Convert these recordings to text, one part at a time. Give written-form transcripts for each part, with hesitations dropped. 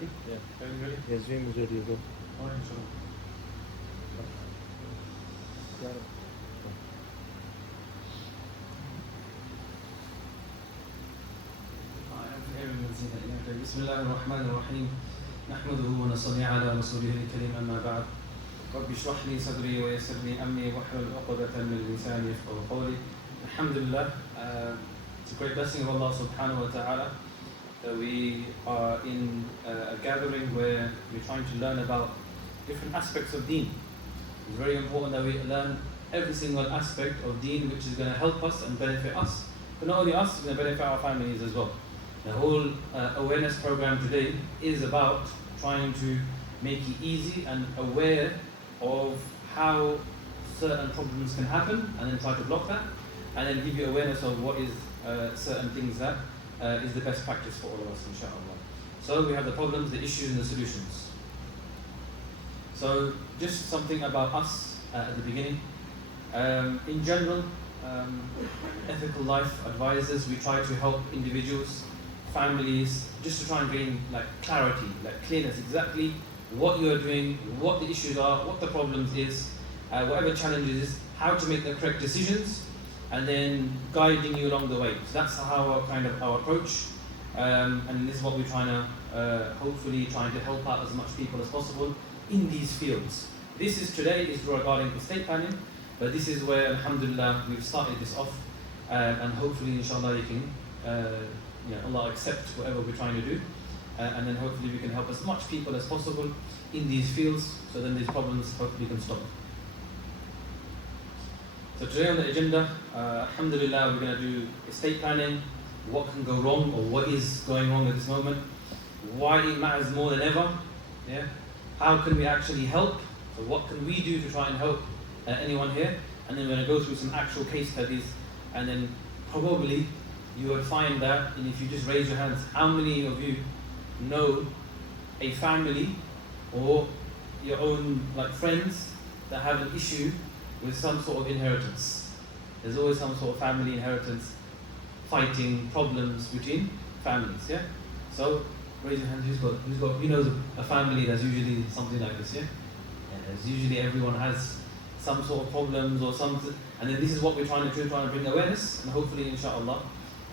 ready? Yeah. Everything ready? Yeah, Zoom is ready as well. Alright, inshallah. بسم الله الرحمن الرحيم نحمده ونصلي على رسوله الكريم أما بعد رب اشرح لي صدري ويسر لي أمري واحلل عقدة من لساني يفقهوا قولي. Alhamdulillah, it's a great blessing of Allah subhanahu wa ta'ala that we are in a gathering where we're trying to learn about different aspects of deen. It's very important that we learn every single aspect of deen which is going to help us and benefit us, but not only us, it's going to benefit our families as well. The whole awareness program today is about trying to make it easy and aware of how certain problems can happen, and then try to block that, and then give you awareness of what is certain things that is the best practice for all of us, inshallah. So we have the problems, the issues, and the solutions. So just something about us at the beginning. In general, ethical life advisors, we try to help individuals, families, just to try and gain clarity, clearness, exactly what you're doing, what the issues are, what the problems is, whatever challenges is, how to make the correct decisions, and then guiding you along the way. So that's how our approach, and this is what we're trying to, hopefully trying to help out as much people as possible in these fields. This is today is regarding estate planning, but this is where, alhamdulillah, we've started this off, and hopefully, inshallah, you can, Allah accept whatever we're trying to do, and then hopefully we can help as much people as possible in these fields, so then these problems hopefully can stop. So today on the agenda, alhamdulillah, we're going to do estate planning, what can go wrong or what is going wrong at this moment, why it matters more than ever, yeah? How can we actually help, so what can we do to try and help anyone here, and then we're going to go through some actual case studies, and then probably you would find that, and if you just raise your hands, how many of you know a family or your own friends that have an issue with some sort of inheritance? There's always some sort of family inheritance, fighting, problems between families, yeah? So raise your hands, who knows a family that's usually something like this, yeah? There's usually everyone has some sort of problems or something, and then this is what we're trying to do, trying to bring awareness, and hopefully, inshallah,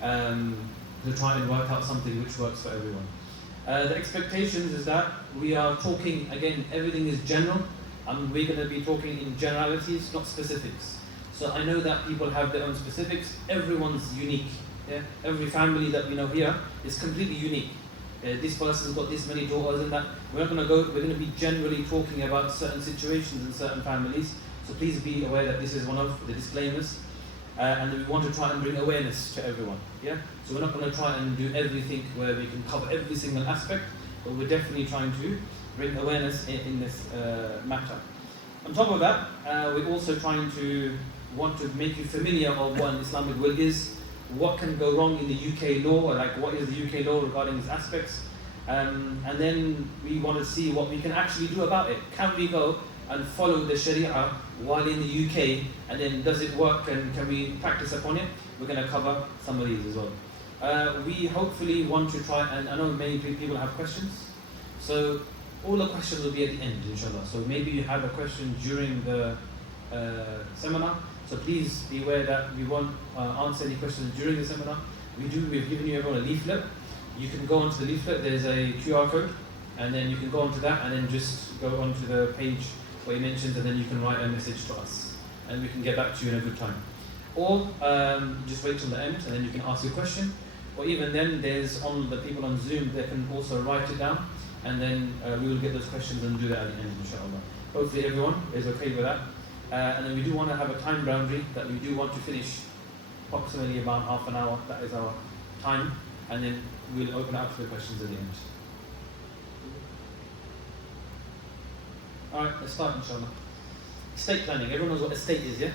to try and work out something which works for everyone. The expectations is that we are talking, again, everything is general, and we're going to be talking in generalities, not specifics. So I know that people have their own specifics, everyone's unique. Yeah? Every family that we know here is completely unique. This person's got this many daughters and that. We're going to be generally talking about certain situations in certain families. So please be aware that this is one of the disclaimers. And we want to try and bring awareness to everyone. Yeah? So we're not going to try and do everything where we can cover every single aspect, but we're definitely trying to bring awareness in this matter. On top of that, we're also trying to want to make you familiar of what an Islamic will is, what can go wrong in the UK law, or what is the UK law regarding these aspects, and then we want to see what we can actually do about it. Can we go and follow the Sharia while in the UK, and then does it work and can we practice upon it? We're going to cover some of these as well. We hopefully want to try, and I know many people have questions, so all the questions will be at the end, inshallah. So maybe you have a question during the seminar, so please be aware that we won't answer any questions during the seminar. We've given you everyone a leaflet. You can go onto the leaflet, there's a QR code, and then you can go onto that and then just go onto the page where you mentioned, and then you can write a message to us, and we can get back to you in a good time. Or just wait till the end, and then you can ask your question. Or even then, there's on the people on Zoom, they can also write it down, and then we will get those questions and do that at the end, inshallah. Hopefully everyone is okay with that. And then we do want to have a time boundary that we do want to finish approximately about half an hour. That is our time, and then we'll open up for the questions at the end. Alright, let's start, inshallah. Estate planning. Everyone knows what estate is, yeah?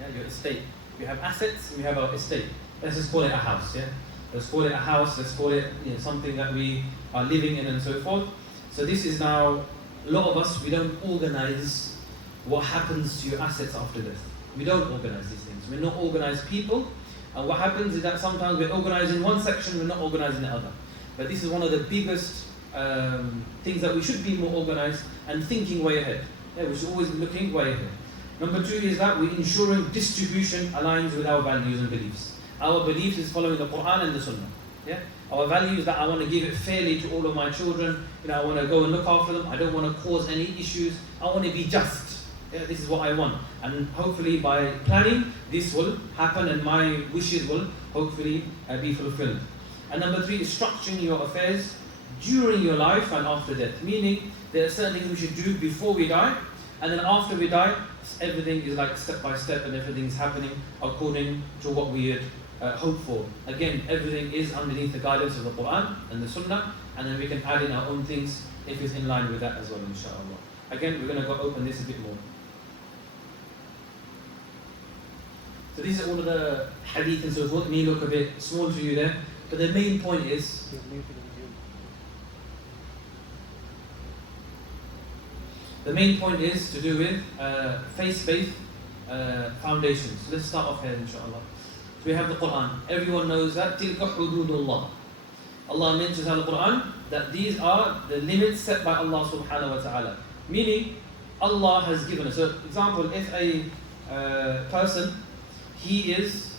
Yeah, your estate. You have assets and you have our estate. Let's just call it a house, yeah? Let's call it a house, let's call it something that we are living in and so forth. So this is now, a lot of us, we don't organize what happens to your assets after death. We don't organize these things. We're not organized people, and what happens is that sometimes we're organized in one section, we're not organized in the other. But this is one of the biggest things that we should be more organized and thinking way ahead. Yeah, we should always be looking way ahead. Number 2 is that we're ensuring distribution aligns with our values and beliefs. Our beliefs is following the Quran and the Sunnah. Yeah? Our values that I want to give it fairly to all of my children. I want to go and look after them. I don't want to cause any issues. I want to be just. Yeah, this is what I want. And hopefully by planning, this will happen and my wishes will hopefully be fulfilled. And number 3 is structuring your affairs during your life and after death. Meaning, there are certain things we should do before we die, and then after we die, everything is like step by step and everything is happening according to what we had hoped for. Again, everything is underneath the guidance of the Quran and the Sunnah, and then we can add in our own things if it's in line with that as well, inshallah. Again, we're going to go open this a bit more. So these are all of the hadith and so forth. It may look a bit small to you there, but the main point is to do with faith-based foundations. So let's start off here, inshallah. So we have the Quran. Everyone knows that. تِلْكَ حُدُودُ اللَّهِ. Allah mentions in the Quran that these are the limits set by Allah subhanahu wa ta'ala. Meaning, Allah has given us. So, example, if a person, he is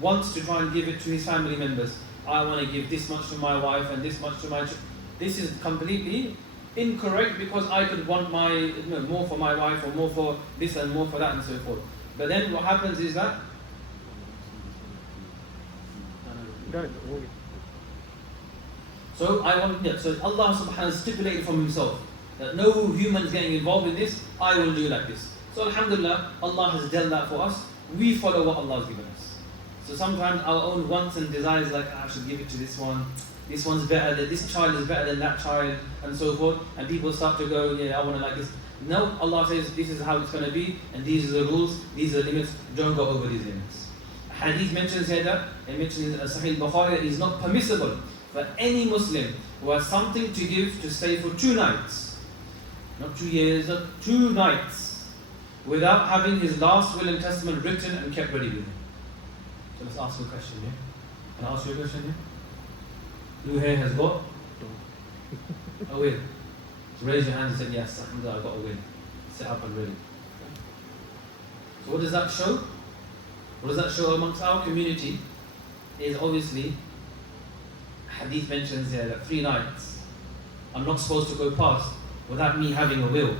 wants to try and give it to his family members. I want to give this much to my wife and this much to my children. This is completely incorrect because I could want more for my wife or more for this and more for that and so forth. But then what happens is that so Allah subhanahu wa ta'ala stipulated from himself that no humans getting involved in this, I will do like this. So alhamdulillah, Allah has done that for us. We follow what Allah has given us. So sometimes our own wants and desires like, I should give it to this one. This one's better than, this child is better than that child, and so forth. And people start to go, yeah, I want to like this. No, Allah says this is how it's going to be, and these are the rules, these are the limits. Don't go over these limits. Hadith mentions here that, it mentions in Sahih Bukhari that it is not permissible for any Muslim who has something to give to stay for 2 nights, not 2 years, not 2 nights, without having his last will and testament written and kept ready with him. So let's ask you a question here. Can I ask you a question here? Who here has got a will? So raise your hand and say, yes, Alhamdulillah, I got a will. Set up and ready. So what does that show? What does that show amongst our community? Is obviously, Hadith mentions here that 3 nights I'm not supposed to go past without me having a will.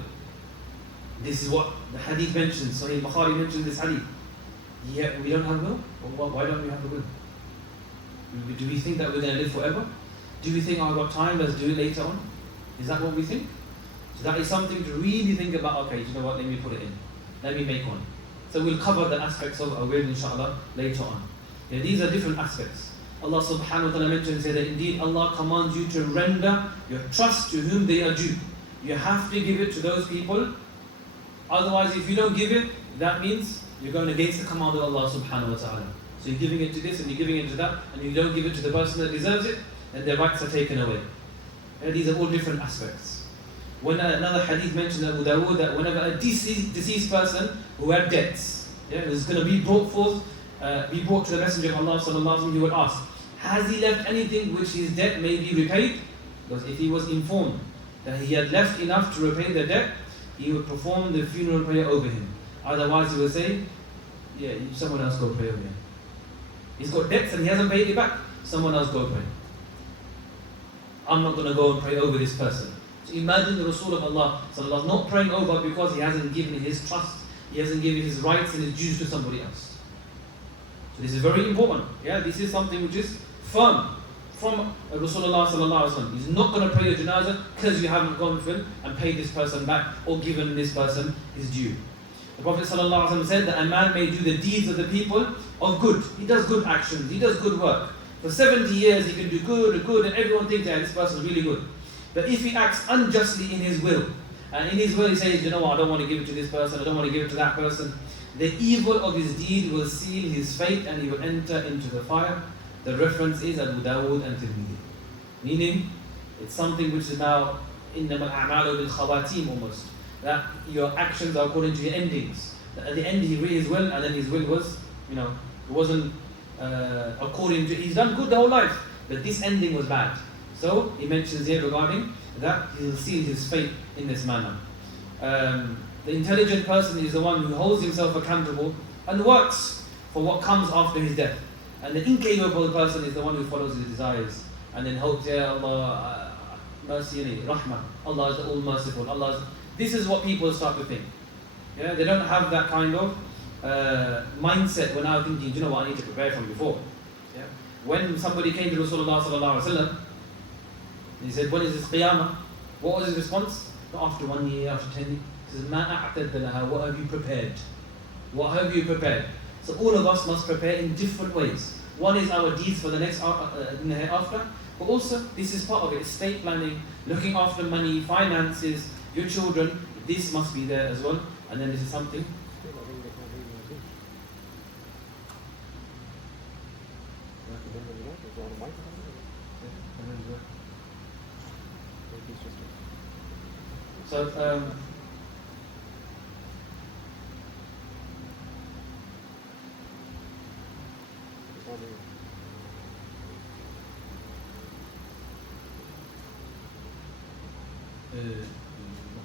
This is what the Hadith mentions. Sahih Bukhari mentions this Hadith. Yeah, we don't have a will? Well, why don't we have a will? Do we think that we're going to live forever? Do we think, I've got time, let's do it later on? Is that what we think? So that is something to really think about. Okay, you know what, let me put it in. Let me make one. So we'll cover the aspects of our will, inshallah, later on. Yeah, these are different aspects. Allah subhanahu wa ta'ala mentions here that indeed Allah commands you to render your trust to whom they are due. You have to give it to those people. Otherwise, if you don't give it, that means you're going against the command of Allah subhanahu wa ta'ala. So you're giving it to this and you're giving it to that, and you don't give it to the person that deserves it, and their rights are taken away. And these are all different aspects. When another hadith mentioned Abu Dawood that whenever a deceased person who had debts, is going to be brought to the Messenger of Allah sallallahu alaihi wasallam, he would ask, has he left anything which his debt may be repaid? Because if he was informed that he had left enough to repay the debt, he would perform the funeral prayer over him. Otherwise he would say, yeah, someone else go pray over him. He's got debts and he hasn't paid it back, someone else go pray. I'm not going to go and pray over this person. So imagine the Rasul of Allah sallallahu not praying over because he hasn't given his trust, he hasn't given his rights and his dues to somebody else. So this is very important. Yeah, this is something which is firm from Rasulullah sallallahu alaihi wasallam. He's not going to pray your janazah because you haven't gone with him and paid this person back or given this person his due. The Prophet sallallahu alaihi wasallam said that a man may do the deeds of the people of good. He does good actions, he does good work. For 70 years he can do good, and everyone thinks that this person is really good. But if he acts unjustly in his will, and in his will he says, you know what, I don't want to give it to this person, I don't want to give it to that person, the evil of his deed will seal his fate and he will enter into the fire. The reference is Abu Dawood and Tirmidhi. Meaning, it's something which is now إِنَّمَا الْأَعْمَالُ بِالْخَوَاتِيمِ almost. That your actions are according to your endings. That at the end he read his will, and then his will was, it wasn't according to, he's done good the whole life, but this ending was bad. So he mentions here regarding that he will seal his fate in this manner. The intelligent person is the one who holds himself accountable and works for what comes after his death. And the incapable person is the one who follows his desires and then hopes, Ya Allah, mercy, rahmah. Allah is the all merciful. This is what people start to think. Yeah, they don't have that kind of mindset when I'm thinking, do you know what, I need to prepare from before. Yeah? When somebody came to Rasulullah sallallahu alaihi wasallam, he said, when is this qiyamah? What was his response? After 1 year, after 10 years. He says, مَا أَعْتَدَّ لَهَا, what have you prepared? What have you prepared? So all of us must prepare in different ways. One is our deeds for the next after, but also this is part of it, estate planning, looking after money, finances, your children, this must be there as well. And then this is something. So not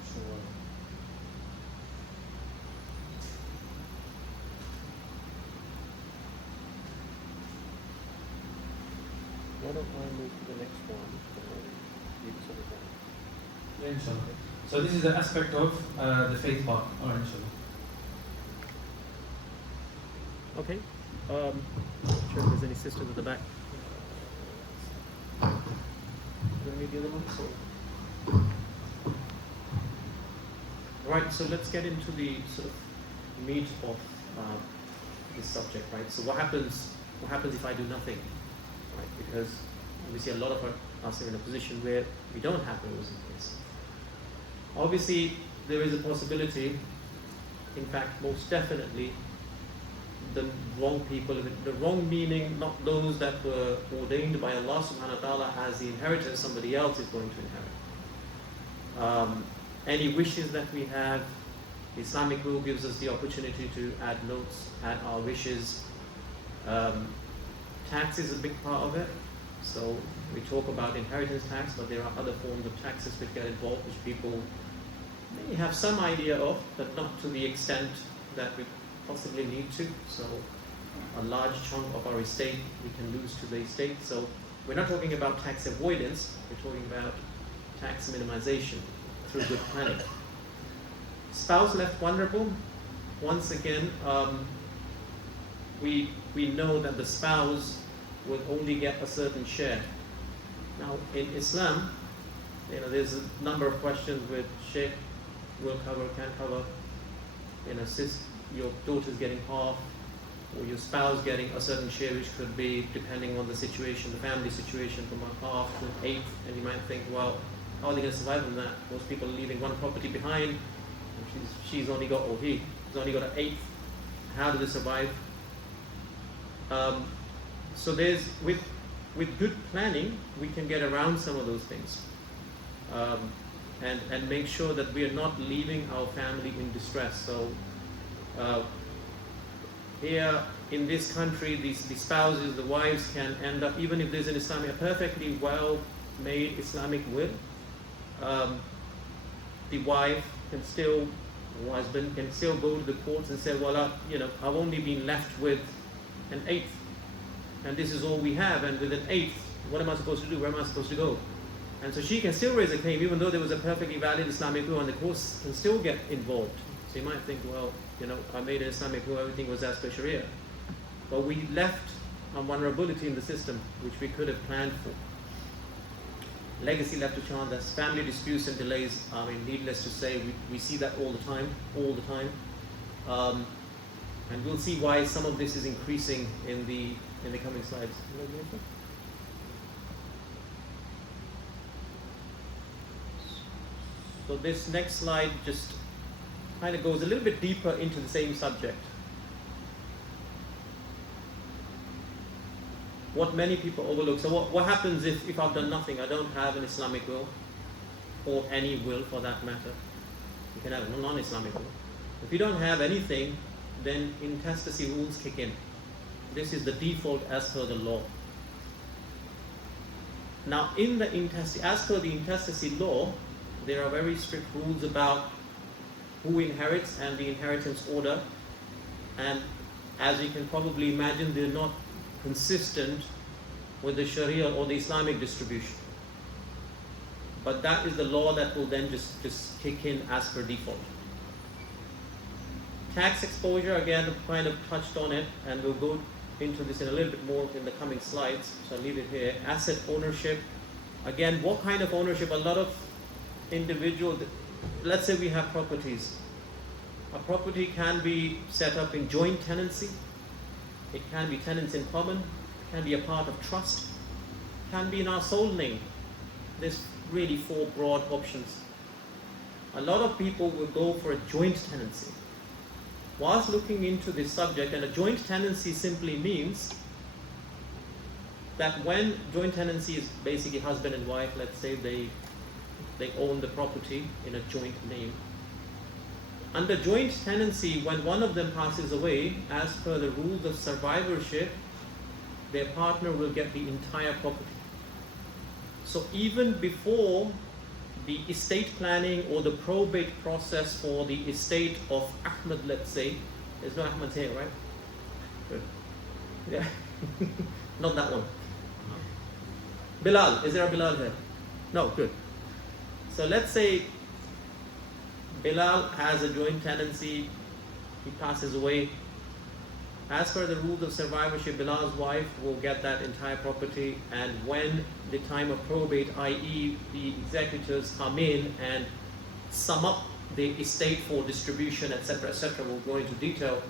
sure. Why don't I move to the next one? Yeah, inshallah. So this is the aspect of the faith part. Alright, inshallah. Okay. Not sure if there's any sisters at the back. Do you want to read the other one? Right, so let's get into the sort of meat of this subject, right? So what happens if I do nothing, right? Because obviously a lot of us are in a position where we don't have those in place. Obviously, there is a possibility, in fact, most definitely, the wrong people, the wrong meaning, not those that were ordained by Allah subhanahu wa ta'ala as the inheritors, somebody else is going to inherit. Any wishes that we have, the Islamic rule gives us the opportunity to add notes, add our wishes. Tax is a big part of it. So we talk about inheritance tax, but there are other forms of taxes which get involved, which people may have some idea of, but not to the extent that we possibly need to. So a large chunk of our estate we can lose to the estate. So we're not talking about tax avoidance, we're talking about tax minimization through good planning. Spouse left vulnerable, once again, we know that the spouse will only get a certain share. Now in Islam, there's a number of questions which Sheikh will cover, can cover. Your daughter's getting half, or your spouse getting a certain share, which could be, depending on the situation, the family situation, from a half to an eighth. And you might think, well, how are they going to survive on that? Most people are leaving one property behind, and he's only got an eighth. How do they survive? So with good planning, we can get around some of those things, and make sure that we are not leaving our family in distress. So here in this country, the spouses, the wives can end up, even if there's a perfectly well-made Islamic will, the wife can still, or husband can still go to the courts and say, well, I've only been left with an eighth, and this is all we have, and with an eighth, what am I supposed to do? Where am I supposed to go? And so she can still raise a claim, even though there was a perfectly valid Islamic law, and the courts can still get involved. So you might think, well, I made an Islamic law, everything was as per Sharia. But we left a vulnerability in the system, which we could have planned for. Legacy left to chance, that's family disputes and delays. Needless to say, we see that all the time. And we'll see why some of this is increasing in the coming slides. So this next slide just kind of goes a little bit deeper into the same subject. What many people overlook. So what happens if I've done nothing? I don't have an Islamic will, or any will for that matter. You can have a non-Islamic will. If you don't have anything, then intestacy rules kick in. This is the default as per the law. Now, in the as per the intestacy law, there are very strict rules about who inherits and the inheritance order, and as you can probably imagine, they're not consistent with the Sharia or the Islamic distribution. But that is the law that will then just kick in as per default. Tax exposure, again, I've kind of touched on it, and we'll go into this in a little bit more in the coming slides, so I'll leave it here. Asset ownership, again, what kind of ownership? A lot of individual, let's say we have properties. A property can be set up in joint tenancy, it can be tenants in common, it can be a part of trust, it can be in our sole name. There's really 4 broad options. A lot of people will go for a joint tenancy. Whilst looking into this subject, and a joint tenancy simply means that when joint tenancy is basically husband and wife, let's say they own the property in a joint name. Under joint tenancy, when one of them passes away, as per the rules of survivorship, their partner will get the entire property. So even before the estate planning or the probate process for the estate of Ahmed, let's say, there's no Ahmed here, right? Good. Yeah. Not that one. Bilal, is there a Bilal here? No, good. So let's say Bilal has a joint tenancy, he passes away. As per the rules of survivorship, Bilal's wife will get that entire property, and when the time of probate, i.e. the executors come in and sum up the estate for distribution, etc., we'll go into detail,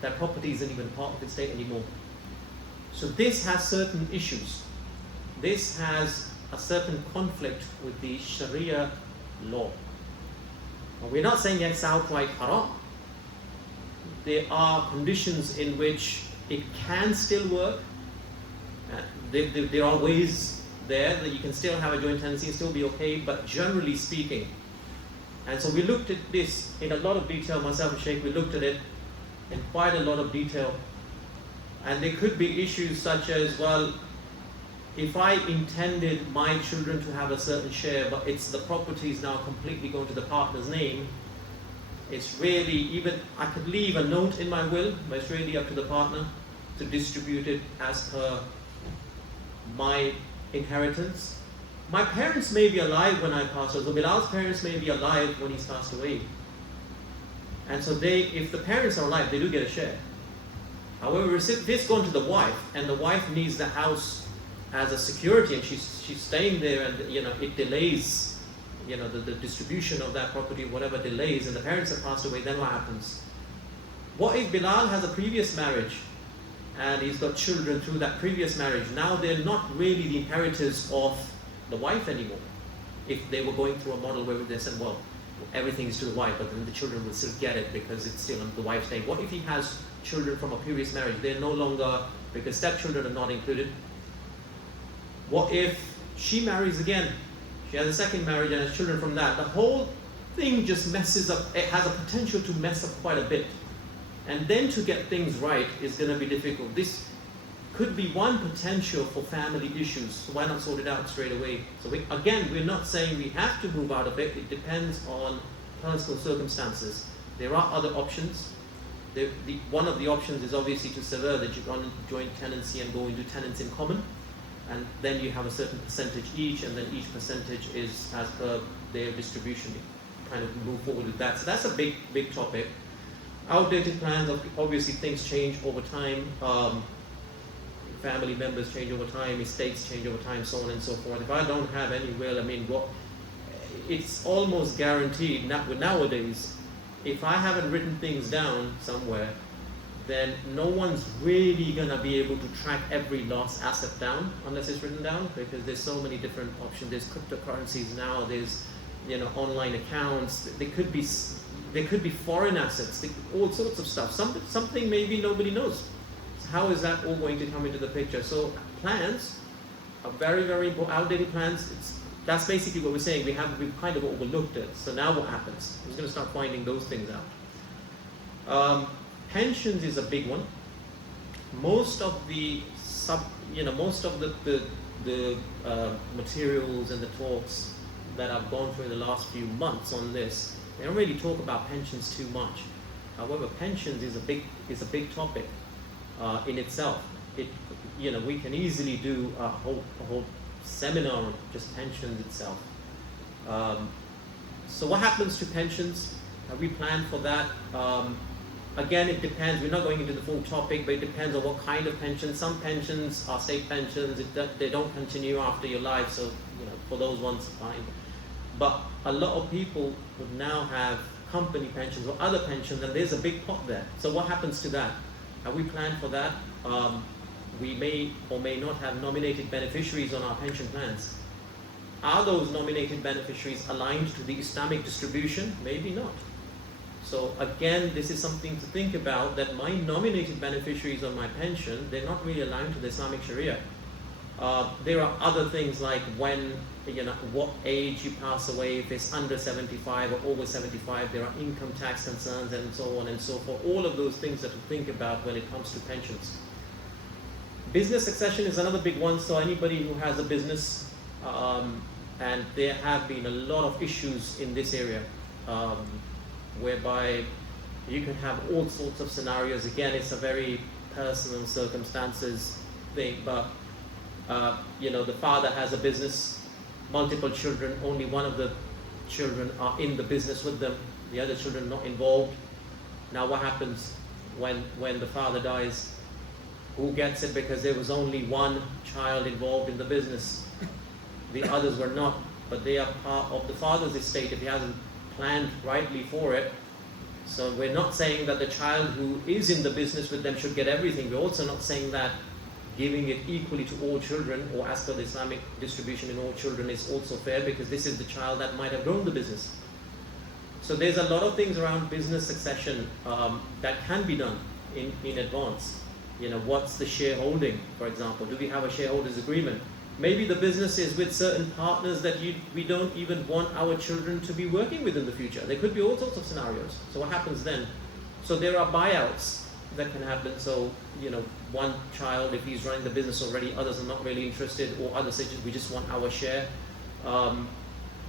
that property isn't even part of the estate anymore. So this has certain issues. This has a certain conflict with the Sharia law. Now, we're not saying it's outright haram. There are conditions in which it can still work. There are ways there that you can still have a joint tenancy and still be okay, but generally speaking. And so we looked at this in a lot of detail, myself and Sheikh, we looked at it in quite a lot of detail. And there could be issues such as, well, if I intended my children to have a certain share, but it's the property is now completely going to the partner's name, it's really, even I could leave a note in my will, but it's really up to the partner to distribute it as per my inheritance. My parents may be alive when I pass away. So Bilal's parents may be alive when he's passed away. And so if the parents are alive, they do get a share. However, if it's gone to the wife, and the wife needs the house as a security, and she's staying there, and it delays the distribution of that property, whatever delays, and the parents have passed away, then what happens? What if Bilal has a previous marriage and he's got children through that previous marriage? Now they're not really the inheritors of the wife anymore. If they were going through a model where they said, well, everything's to the wife, but then the children will still get it because it's still the wife's name. What if he has children from a previous marriage? They're no longer, because stepchildren are not included. What if she marries again? She has a second marriage and has children from that. The whole thing just messes up. It has a potential to mess up quite a bit. And then to get things right is going to be difficult. This could be one potential for family issues. So why not sort it out straight away? So we're not saying we have to move out of it. It depends on personal circumstances. There are other options. One of the options is obviously to sever the joint tenancy and go into tenants in common. And then you have a certain percentage each, and then each percentage is as per their distribution. You kind of move forward with that. So that's a big topic. Outdated plans, obviously things change over time. Family members change over time, estates change over time, so on and so forth. If I don't have any will, it's almost guaranteed nowadays, if I haven't written things down somewhere, then no one's really going to be able to track every lost asset down unless it's written down, because there's so many different options. There's cryptocurrencies now, there's online accounts, there could be foreign assets, all sorts of stuff. Something maybe nobody knows. So how is that all going to come into the picture? So plans are very, very important. Outdated plans, that's basically what we're saying. We've kind of overlooked it. So now what happens? We're going to start finding those things out. Pensions is a big one. Most of the the materials and the talks that I've gone through in the last few months on this, they don't really talk about pensions too much. However, pensions is a big topic in itself. We can easily do a whole seminar on just pensions itself. So what happens to pensions? Have we planned for that? Again, it depends. We're not going into the full topic, but it depends on what kind of pension. Some pensions are state pensions. They don't continue after your life, so for those ones, fine. But a lot of people would now have company pensions or other pensions, and there's a big pot there. So what happens to that? Have we planned for that? We may or may not have nominated beneficiaries on our pension plans. Are those nominated beneficiaries aligned to the Islamic distribution? Maybe not. So again, this is something to think about, that my nominated beneficiaries on my pension, they're not really aligned to the Islamic Sharia. There are other things like what age you pass away, if it's under 75 or over 75, there are income tax concerns and so on and so forth. All of those things that to think about when it comes to pensions. Business succession is another big one. So anybody who has a business, and there have been a lot of issues in this area, whereby you can have all sorts of scenarios. Again, it's a very personal circumstances thing, but the father has a business, multiple children, only one of the children are in the business with them, the other children not involved. Now what happens when the father dies? Who gets it? Because there was only one child involved in the business. The others were not, but they are part of the father's estate if he hasn't planned rightly for it. So we're not saying that the child who is in the business with them should get everything. We're also not saying that giving it equally to all children, or as per the Islamic distribution in all children, is also fair, because this is the child that might have grown the business. So there's a lot of things around business succession that can be done in advance. What's the shareholding, for example? Do we have a shareholders agreement? Maybe the business is with certain partners that we don't even want our children to be working with in the future. There could be all sorts of scenarios. So what happens then? So there are buyouts that can happen. So, one child, if he's running the business already, others are not really interested, or others say, we just want our share.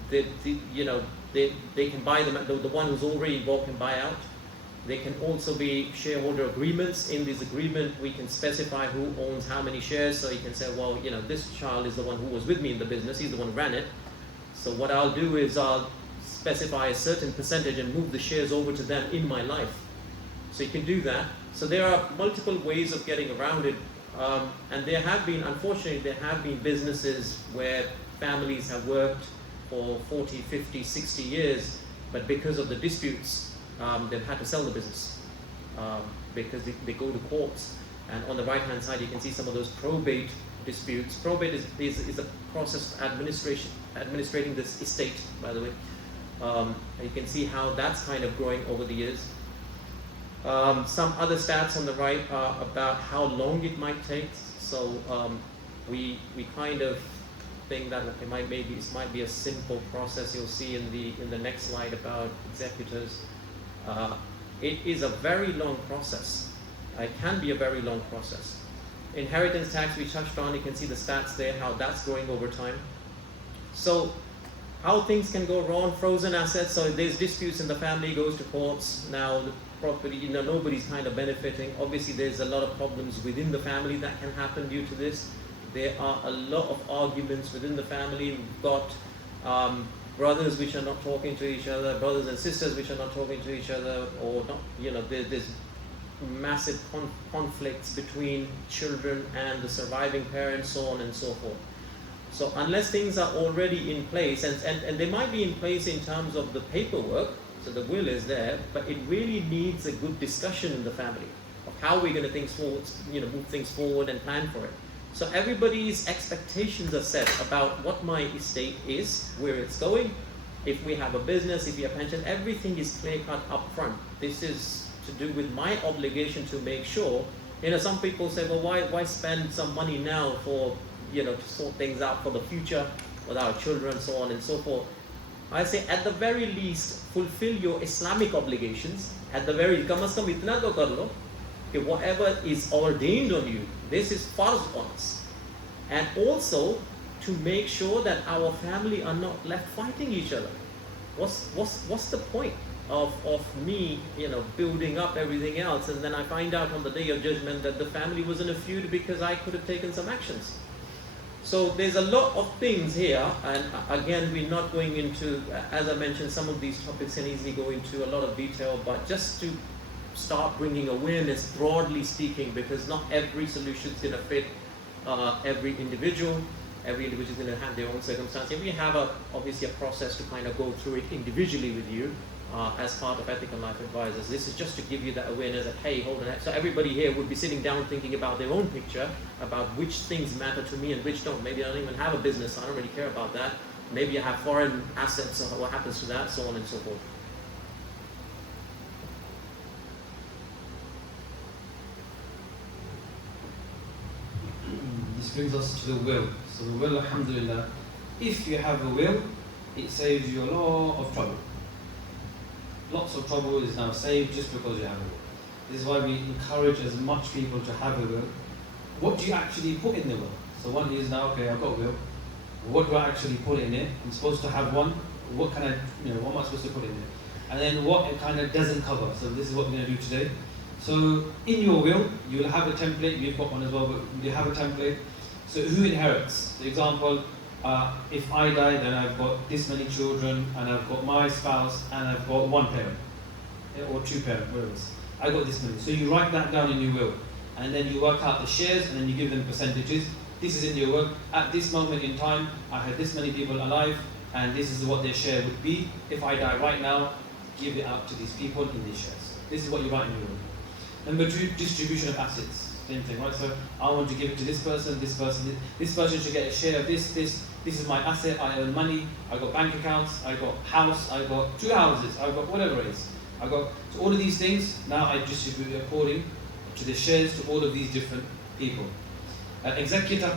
They can buy them. The one who's already involved can buy out. There can also be shareholder agreements. In this agreement, we can specify who owns how many shares. So you can say, well, this child is the one who was with me in the business. He's the one who ran it. So what I'll do is I'll specify a certain percentage and move the shares over to them in my life. So you can do that. So there are multiple ways of getting around it. And unfortunately, there have been businesses where families have worked for 40, 50, 60 years, but because of the disputes, they've had to sell the business because they go to courts. And on the right-hand side, you can see some of those probate disputes. Probate is a process of administrating this estate, by the way. You can see how that's kind of growing over the years. Some other stats on the right are about how long it might take. So we kind of think that it might be a simple process. You'll see in the next slide about executors. It is a very long process. It can be a very long process. Inheritance tax we touched on. You can see the stats there, how that's growing over time. So how things can go wrong, frozen assets. So if there's disputes in the family, goes to courts. Now the property, nobody's kind of benefiting. Obviously, there's a lot of problems within the family that can happen due to this. There are a lot of arguments within the family. We've got brothers which are not talking to each other, brothers and sisters which are not talking to each other, or not. There's massive conflicts between children and the surviving parents, so on and so forth. So unless things are already in place, and they might be in place in terms of the paperwork, so the will is there, but it really needs a good discussion in the family of how we're going to move things forward and plan for it. So everybody's expectations are set about what my estate is, where it's going. If we have a business, if we have pension, everything is clear-cut up front. This is to do with my obligation to make sure. Some people say, well, why spend some money now for, to sort things out for the future with our children, so on and so forth. I say, at the very least, fulfill your Islamic obligations. At the very least, itna to kar lo, कि whatever is ordained on you, this is farz on us. and also to make sure that our family are not left fighting each other. What's the point of me, building up everything else, and then I find out on the day of judgment that the family was in a feud because I could have taken some actions. So there's a lot of things here, and again, we're not going into, as I mentioned, some of these topics can easily go into a lot of detail, but just to start bringing awareness, broadly speaking, because not every solution is going to fit every individual. Every individual is going to have their own circumstance. And we have obviously a process to kind of go through it individually with you as part of Ethical Life Advisors. This is just to give you that awareness that, hey, hold on. So everybody here would be sitting down thinking about their own picture, about which things matter to me and which don't. Maybe I don't even have a business, so I don't really care about that. Maybe I have foreign assets, so what happens to that, so on and so forth. This brings us to the will. So the will, alhamdulillah, if you have a will, it saves you a lot of trouble. Lots of trouble is now saved just because you have a will. This is why we encourage as much people to have a will. What do you actually put in the will? So one is now, okay, I've got a will. What do I actually put in it? I'm supposed to have one. What can what am I supposed to put in it? And then what it kind of doesn't cover. So this is what we're going to do today. So in your will, you'll have a template. We've got one as well, but you have a template. So who inherits? For example, if I die, then I've got this many children, and I've got my spouse, and I've got one parent, or two parents, whatever it is. I got this many. So you write that down in your will, and then you work out the shares, and then you give them percentages. This is in your will. At this moment in time, I had this many people alive, and this is what their share would be. If I die right now, give it out to these people in these shares. This is what you write in your will. Number two, distribution of assets. Same thing, right? So I want to give it to this person should get a share of this is my asset, I earn money, I got bank accounts, I got house, I got 2 houses, I got whatever it is. So all of these things, now I distribute according to the shares to all of these different people. Executor,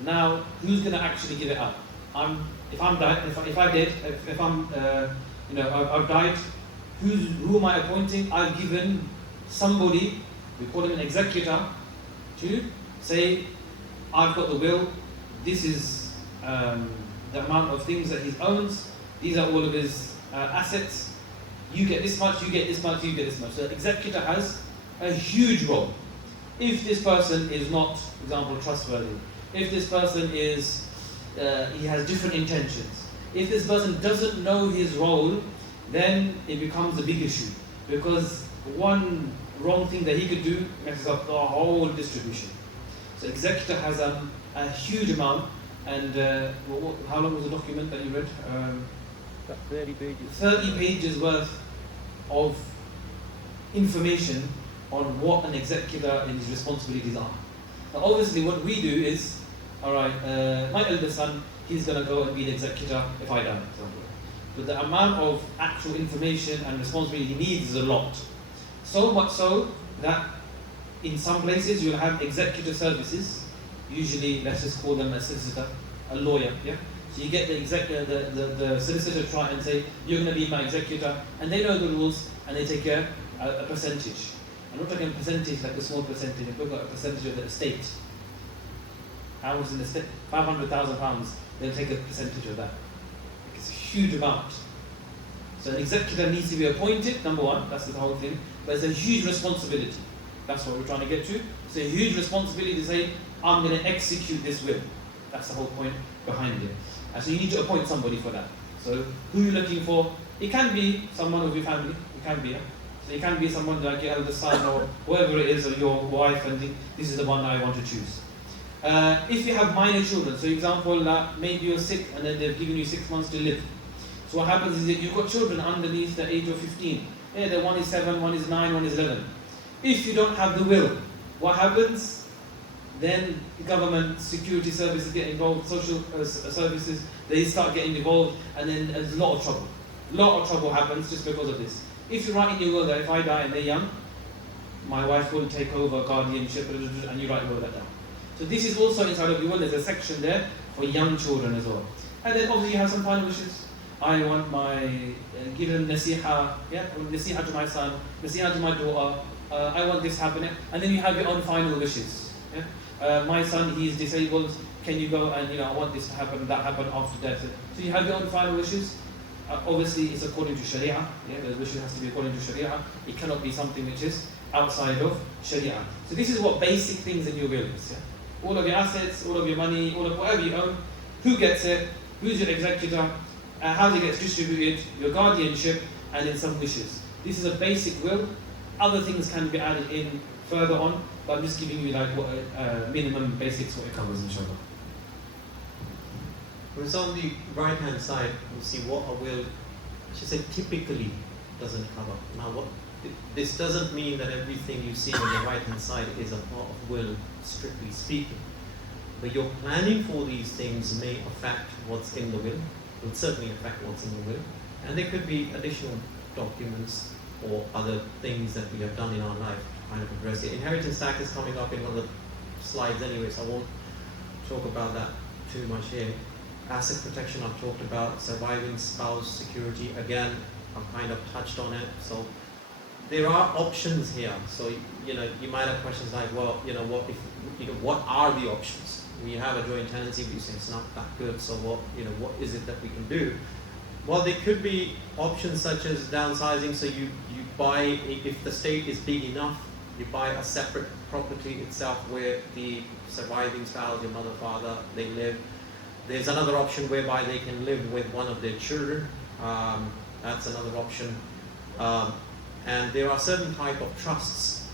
now who's going to actually give it out? I've died, who am I appointing? I've given somebody, we call him an executor, to say, I've got the will, this is the amount of things that he owns, these are all of his assets, you get this much, you get this much, you get this much. So the executor has a huge role. If this person is not, for example, trustworthy, if this person is, he has different intentions, if this person doesn't know his role, then it becomes a big issue, because one wrong thing that he could do messes up the whole distribution. So executor has a huge amount, and how long was the document that you read? About 30 pages. 30 pages worth of information on what an executor and his responsibilities are. Now obviously what we do is, alright, my eldest son, he's going to go and be the executor if I die, for example. But the amount of actual information and responsibility he needs is a lot. So much so that in some places you'll have executor services, usually let's just call them a solicitor, a lawyer, yeah? So you get the solicitor try and say, you're going to be my executor, and they know the rules, and they take a percentage. I'm not talking a percentage like a small percentage, I'm talking about a percentage of the estate. How much in the estate? £500,000, they'll take a percentage of that. It's a huge amount. So an executor needs to be appointed, number one, that's the whole thing, but it's a huge responsibility. That's what we're trying to get to. It's a huge responsibility to say, I'm going to execute this will. That's the whole point behind it. And so you need to appoint somebody for that. So who you're looking for, it can be someone of your family, it can be, yeah? So it can be someone like your eldest son or whoever it is, or your wife, and think, this is the one I want to choose. If you have minor children, so for example, maybe you're sick and then they've given you 6 months to live. So what happens is that you've got children underneath the age of 15. Yeah, the one is 7, one is 9, one is 11. If you don't have the will, what happens? Then government, security services get involved, social services, they start getting involved, and then there's a lot of trouble. A lot of trouble happens just because of this. If you write in your will that if I die and they're young, my wife will take over guardianship, and you write all that down. So this is also inside of your will, there's a section there for young children as well. And then obviously you have some final wishes. I want give him nasiha, yeah, nasiha to my son, nasiha to my daughter, I want this happening, and then you have your own final wishes. Yeah? My son, he's disabled, can you go and, I want this to happen, that happen after death? So you have your own final wishes. Obviously, it's according to Sharia. Yeah, the wishes has to be according to Sharia. It cannot be something which is outside of Sharia. So this is what basic things in your will is. Yeah? All of your assets, all of your money, all of whatever you own, who gets it, who's your executor, how it gets distributed, your guardianship, and then some wishes. This is a basic will. Other things can be added in further on, but I'm just giving you like what minimum basics what it covers, inshallah. Whereas on the right hand side, you see what a will, I should say, typically doesn't cover. Now, this doesn't mean that everything you see on the right hand side is a part of will, strictly speaking. But your planning for these things may affect what's in the will, will certainly affect what's in the will. And there could be additional documents or other things that we have done in our life to kind of address it. Inheritance tax is coming up in one of the slides anyway, so I won't talk about that too much here. Asset protection I've talked about, surviving spouse security, again, I've kind of touched on it. So there are options here. So, you might have questions like, well, what are the options? We have a joint tenancy, but you say it's not that good, so what is it that we can do? Well, there could be options such as downsizing. So you buy, if the estate is big enough, you buy a separate property itself where the surviving spouse, your mother, father, they live. There's another option whereby they can live with one of their children. That's another option. And there are certain type of trusts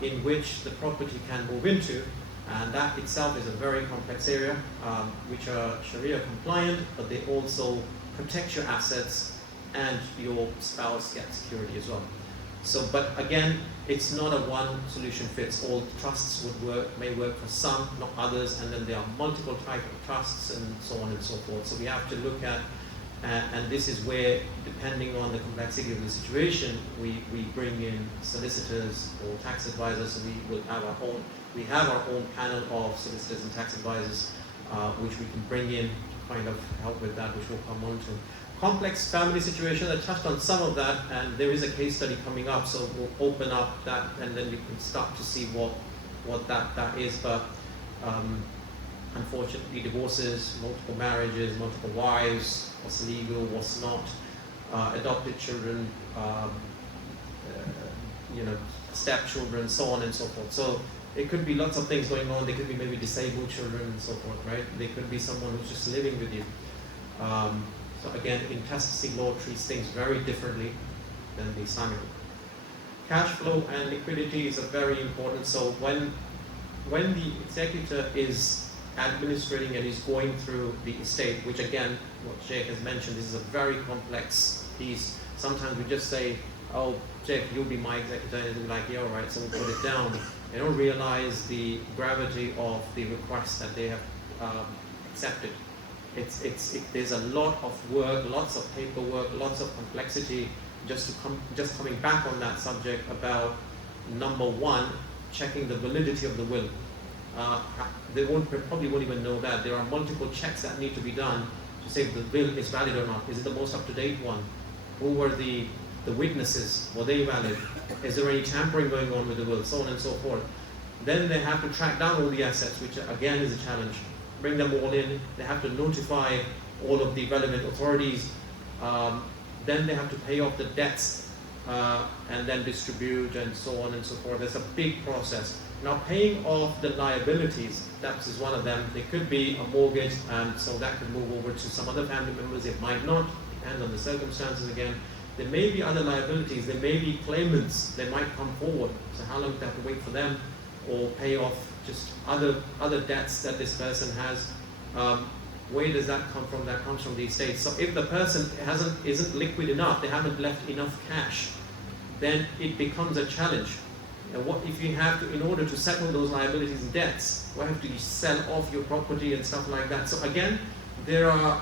in which the property can move into, and that itself is a very complex area, which are Sharia-compliant, but they also protect your assets and your spouse gets security as well. So, but again, it's not a one solution fits all. Trusts may work for some, not others, and then there are multiple types of trusts and so on and so forth. So we have to look at, and this is where, depending on the complexity of the situation, we bring in solicitors or tax advisors. So we have our own panel of solicitors and tax advisors, which we can bring in to kind of help with that, which we'll come on to. Complex family situation, I touched on some of that, and there is a case study coming up, so we'll open up that and then you can start to see what that is. But unfortunately, divorces, multiple marriages, multiple wives, what's legal, what's not, adopted children, stepchildren, so on and so forth. So it could be lots of things going on. There could be maybe disabled children and so forth, right? There could be someone who's just living with you. So again, intestacy law treats things very differently than the Islamic law. Cash flow and liquidity is very important. So when the executor is administrating and is going through the estate, which again, what Sheikh has mentioned, this is a very complex piece. Sometimes we just say, oh, Sheikh, you'll be my executor, and they'll be like, yeah, all right, so we'll put it down. They don't realize the gravity of the request that they have accepted. There's a lot of work, lots of paperwork, lots of complexity. Just coming back on that subject about number one, checking the validity of the will. They probably won't even know that. There are multiple checks that need to be done to say if the will is valid or not. Is it the most up-to-date one? Who were the witnesses? Were they valid? Is there any tampering going on with the will? So on and so forth. Then they have to track down all the assets, which again is a challenge. Bring them all in. They have to notify all of the relevant authorities. Then they have to pay off the debts and then distribute and so on and so forth. There's a big process. Now, paying off the liabilities, that is one of them. There could be a mortgage, and so that could move over to some other family members. It might not. Depends on the circumstances again. There may be other liabilities. There may be claimants. They might come forward. So how long do they have to wait for them, or pay off just other debts that this person has? Where does that come from? That comes from the estate. So if the person isn't liquid enough, they haven't left enough cash, then it becomes a challenge. And what if you have to, in order to settle those liabilities and debts, what have to sell off your property and stuff like that? So again, there are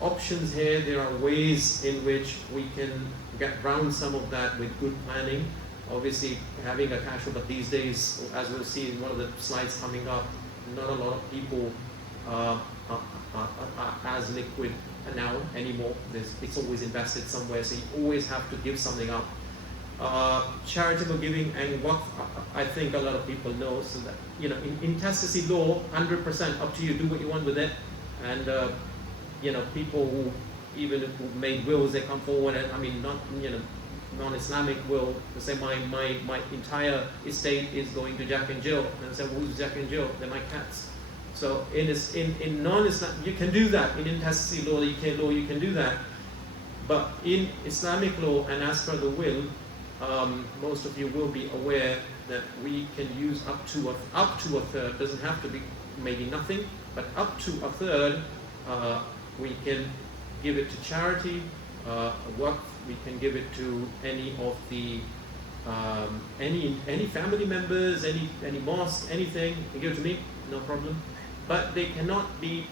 options here. There are ways in which we can get around some of that with good planning. Obviously, having a cash flow, but these days, as we'll see in one of the slides coming up, not a lot of people are as liquid now anymore. It's always invested somewhere, so you always have to give something up. charitable giving and waqf, I think a lot of people know. So that, you know, in intestacy law, 100% up to you, do what you want with it. And you know, people who even who made wills, they come forward and, I mean, not, you know, non-Islamic will, they say my entire estate is going to Jack and Jill, and I say, well, who's Jack and Jill? They're my cats. So in non-Islam, you can do that. In intestacy law, UK law, you can do that. But in Islamic law, and as per the will, most of you will be aware that we can use up to a third. Doesn't have to be maybe nothing, but up to a third, we can give it to charity, waqf. We can give it to any of the any family members, any mosque, anything. You can give it to me, no problem. But they cannot be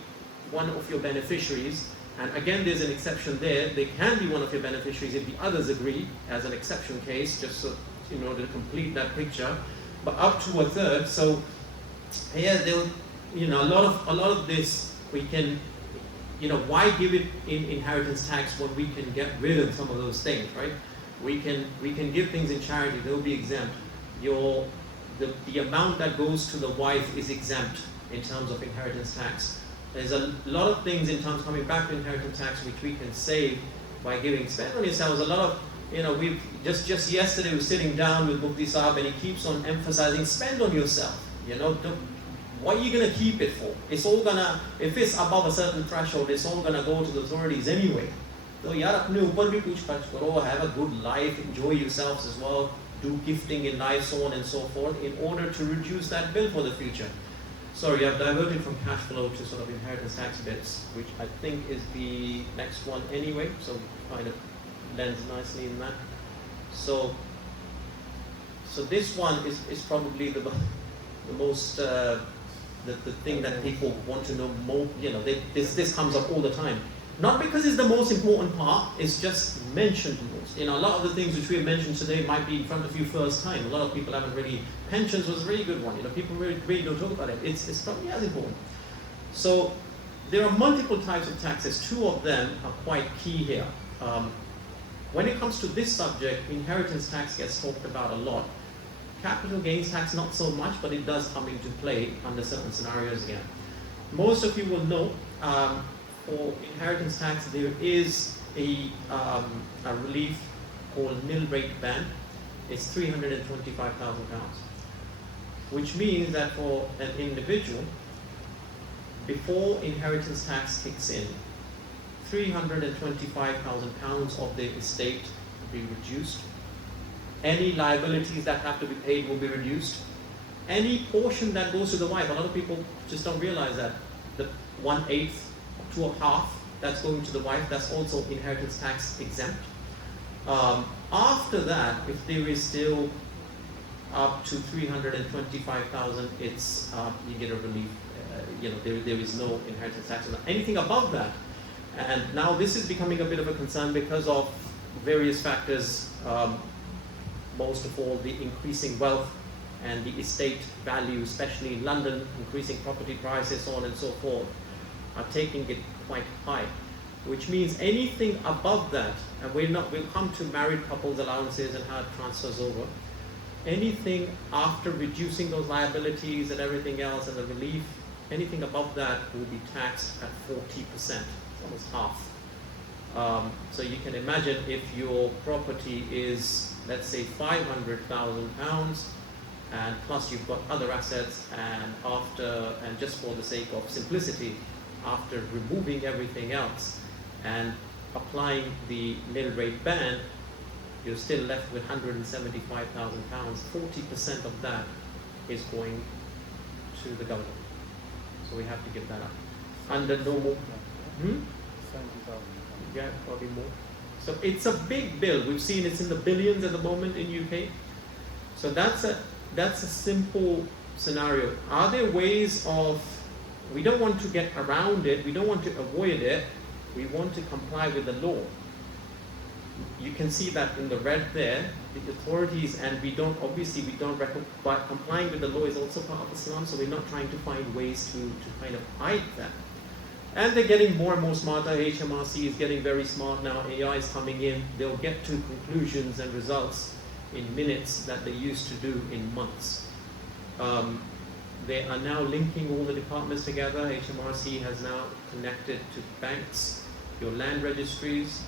one of your beneficiaries. And again, there's an exception there. They can be one of your beneficiaries if the others agree, as an exception case, just so in order to complete that picture. But up to a third. So here, you know, a lot of this we can. You know, why give it in inheritance tax when we can get rid of some of those things, right? We can give things in charity; they'll be exempt. The amount that goes to the wife is exempt in terms of inheritance tax. There's a lot of things in terms coming back to inheritance tax which we can save by giving. Spend on yourselves. A lot of, you know, we've just yesterday we were sitting down with Mufti Saab and he keeps on emphasizing spend on yourself. You know, what are you going to keep it for? It's all going to, if it's above a certain threshold, it's all going to go to the authorities anyway. So yaar apne upar bhi kuch kharch karo, have a good life, enjoy yourselves as well, do gifting in life, so on and so forth, in order to reduce that bill for the future. Sorry, I've diverted from cash flow to sort of inheritance tax bits, which I think is the next one anyway, so kind of blends nicely in that. So this one is probably the most, the thing that people want to know more, you know, this comes up all the time. Not because it's the most important part, it's just mentioned most. You know, a lot of the things which we have mentioned today might be in front of you first time. A lot of people haven't really, pensions was a really good one. You know, people really don't talk about it. It's probably as important. So there are multiple types of taxes. Two of them are quite key here. When it comes to this subject, inheritance tax gets talked about a lot. Capital gains tax, not so much, but it does come into play under certain scenarios again. Most of you will know, for inheritance tax, there is a relief called nil rate ban. It's £325,000, which means that for an individual, before inheritance tax kicks in, £325,000 of their estate will be reduced. Any liabilities that have to be paid will be reduced. Any portion that goes to the wife, a lot of people just don't realize that the 1/8 to a half that's going to the wife, that's also inheritance tax exempt. After that, if there is still up to 325,000, it's you get a relief. You know, there is no inheritance tax on that. Anything above that, and now this is becoming a bit of a concern because of various factors. Most of all, the increasing wealth and the estate value, especially in London, increasing property prices, so on and so forth, are taking it quite high. Which means anything above that, and we'll come to married couples allowances and how it transfers over. Anything after reducing those liabilities and everything else and the relief, anything above that will be taxed at 40%, almost half. So you can imagine if your property is, let's say, £500,000, and plus you've got other assets, and just for the sake of simplicity, after removing everything else and applying the nil rate ban, you're still left with £175,000. 40% of that is going to the government. So we have to give that up. Under normal, 70,000. yeah, probably more. So it's a big bill. We've seen it's in the billions at the moment in UK. So that's a simple scenario. Are there ways of, we don't want to get around it, we don't want to avoid it, we want to comply with the law. You can see that in the red there, the authorities, and we don't but complying with the law is also part of Islam, so we're not trying to find ways to kind of hide that. And they're getting more and more smarter. HMRC is getting very smart now. AI is coming in. They'll get to conclusions and results in minutes that they used to do in months. They are now linking all the departments together. HMRC has now connected to banks, your land registries,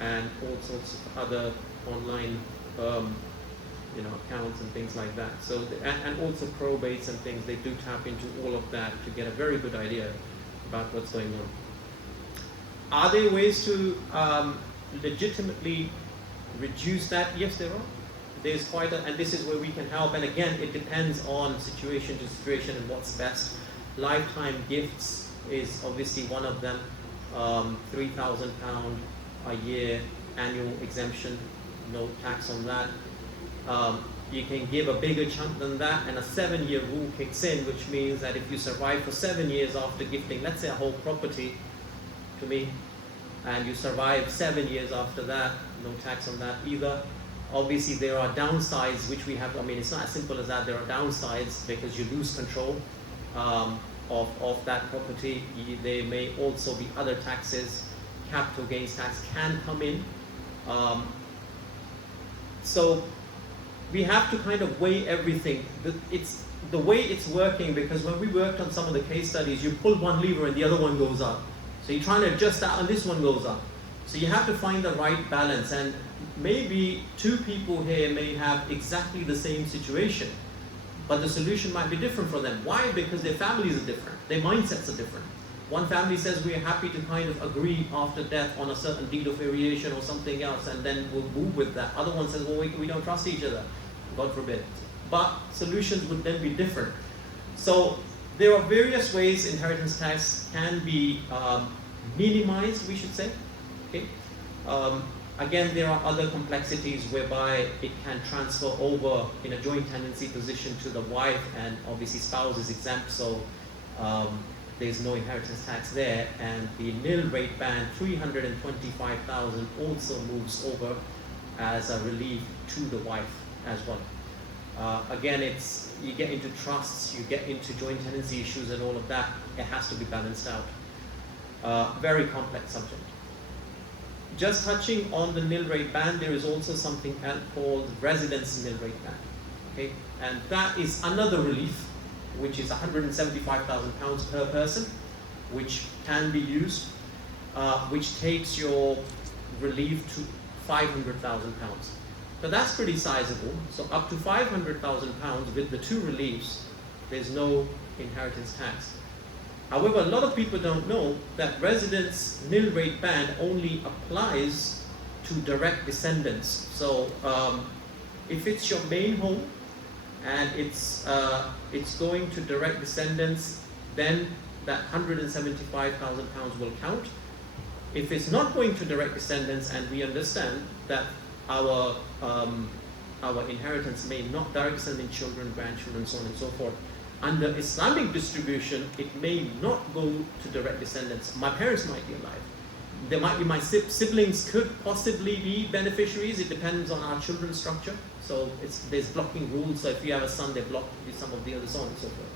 and all sorts of other online accounts and things like that. So, and also probates and things, they do tap into all of that to get a very good idea about what's going on. Are there ways to legitimately reduce that? Yes, there are. There's quite a, and this is where we can help. And again, it depends on situation to situation and what's best. Lifetime gifts is obviously one of them. £3,000 a year annual exemption, no tax on that. You can give a bigger chunk than that, and a 7-year rule kicks in, which means that if you survive for 7 years after gifting, let's say a whole property to me, and you survive 7 years after that, no tax on that either. Obviously, there are downsides which we have. I mean, it's not as simple as that. There are downsides because you lose control of that property. There may also be other taxes. Capital gains tax can come in. So we have to kind of weigh everything. It's the way it's working, because when we worked on some of the case studies, you pull one lever and the other one goes up. So you're trying to adjust that and this one goes up. So you have to find the right balance, and maybe two people here may have exactly the same situation, but the solution might be different for them. Why? Because their families are different, their mindsets are different. One family says we're happy to kind of agree after death on a certain deed of variation or something else, and then we'll move with that. Other one says, well, we don't trust each other, God forbid. But solutions would then be different. So there are various ways inheritance tax can be minimized, we should say. Okay. Again, there are other complexities whereby it can transfer over in a joint tenancy position to the wife, and obviously spouse is exempt, so there's no inheritance tax there. And the nil rate ban, 325,000, also moves over as a relief to the wife as well. Again, you get into trusts, you get into joint tenancy issues and all of that. It has to be balanced out. Very complex subject. Just touching on the nil rate ban, there is also something else called residence nil rate ban. Okay, and that is another relief, which is £175,000 per person, which can be used, which takes your relief to £500,000. So that's pretty sizable. So up to £500,000 with the two reliefs, there's no inheritance tax. However, a lot of people don't know that residence nil rate ban only applies to direct descendants. So if it's your main home and it's going to direct descendants, then that £175,000 will count. If it's not going to direct descendants, and we understand that our inheritance may not direct descendant children, grandchildren, so on and so forth. Under Islamic distribution, it may not go to direct descendants. My parents might be alive. There might be my siblings could possibly be beneficiaries. It depends on our children's structure. So there's blocking rules. So if you have a son, they block some of the others, so on and so forth.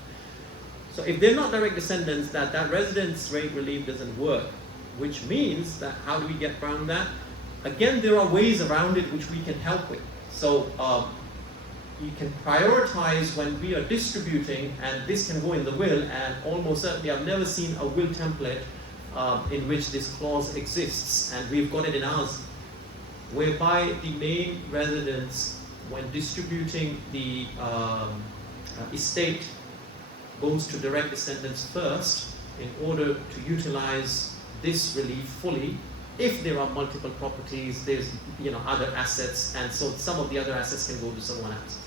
So if they're not direct descendants, that residence rate relief doesn't work, which means that how do we get around that? Again, there are ways around it which we can help with. So you can prioritize when we are distributing, and this can go in the will, and almost certainly I've never seen a will template in which this clause exists, and we've got it in ours, whereby the main residence, when distributing the estate, goes to direct descendants first in order to utilize this relief fully. If there are multiple properties, there's other assets, and so some of the other assets can go to someone else,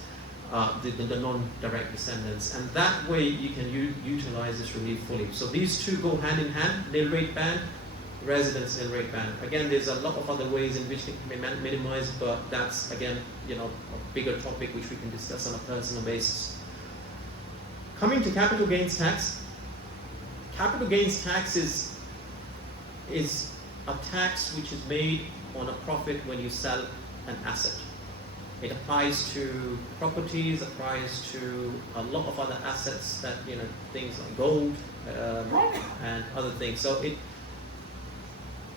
the non-direct descendants, and that way you can utilize this relief fully. So these two go hand in hand: nil rate ban, residence nil rate ban. Again, there's a lot of other ways in which it can be minimized, but that's again a bigger topic which we can discuss on a personal basis. Coming to capital gains tax. Capital gains tax is a tax which is made on a profit when you sell an asset. It applies to properties, applies to a lot of other assets that, things like gold and other things. So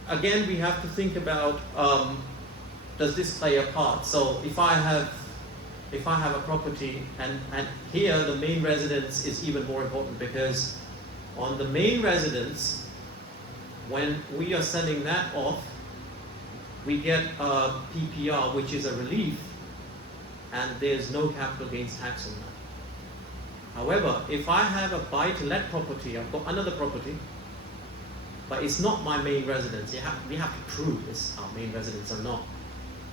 again, we have to think about does this play a part? So if I have a property, and here the main residence is even more important, because on the main residence, when we are selling that off, we get a PPR, which is a relief, and there's no capital gains tax on that. However, if I have a buy-to-let property, I've got another property, but it's not my main residence. We have to prove it's our main residence or not.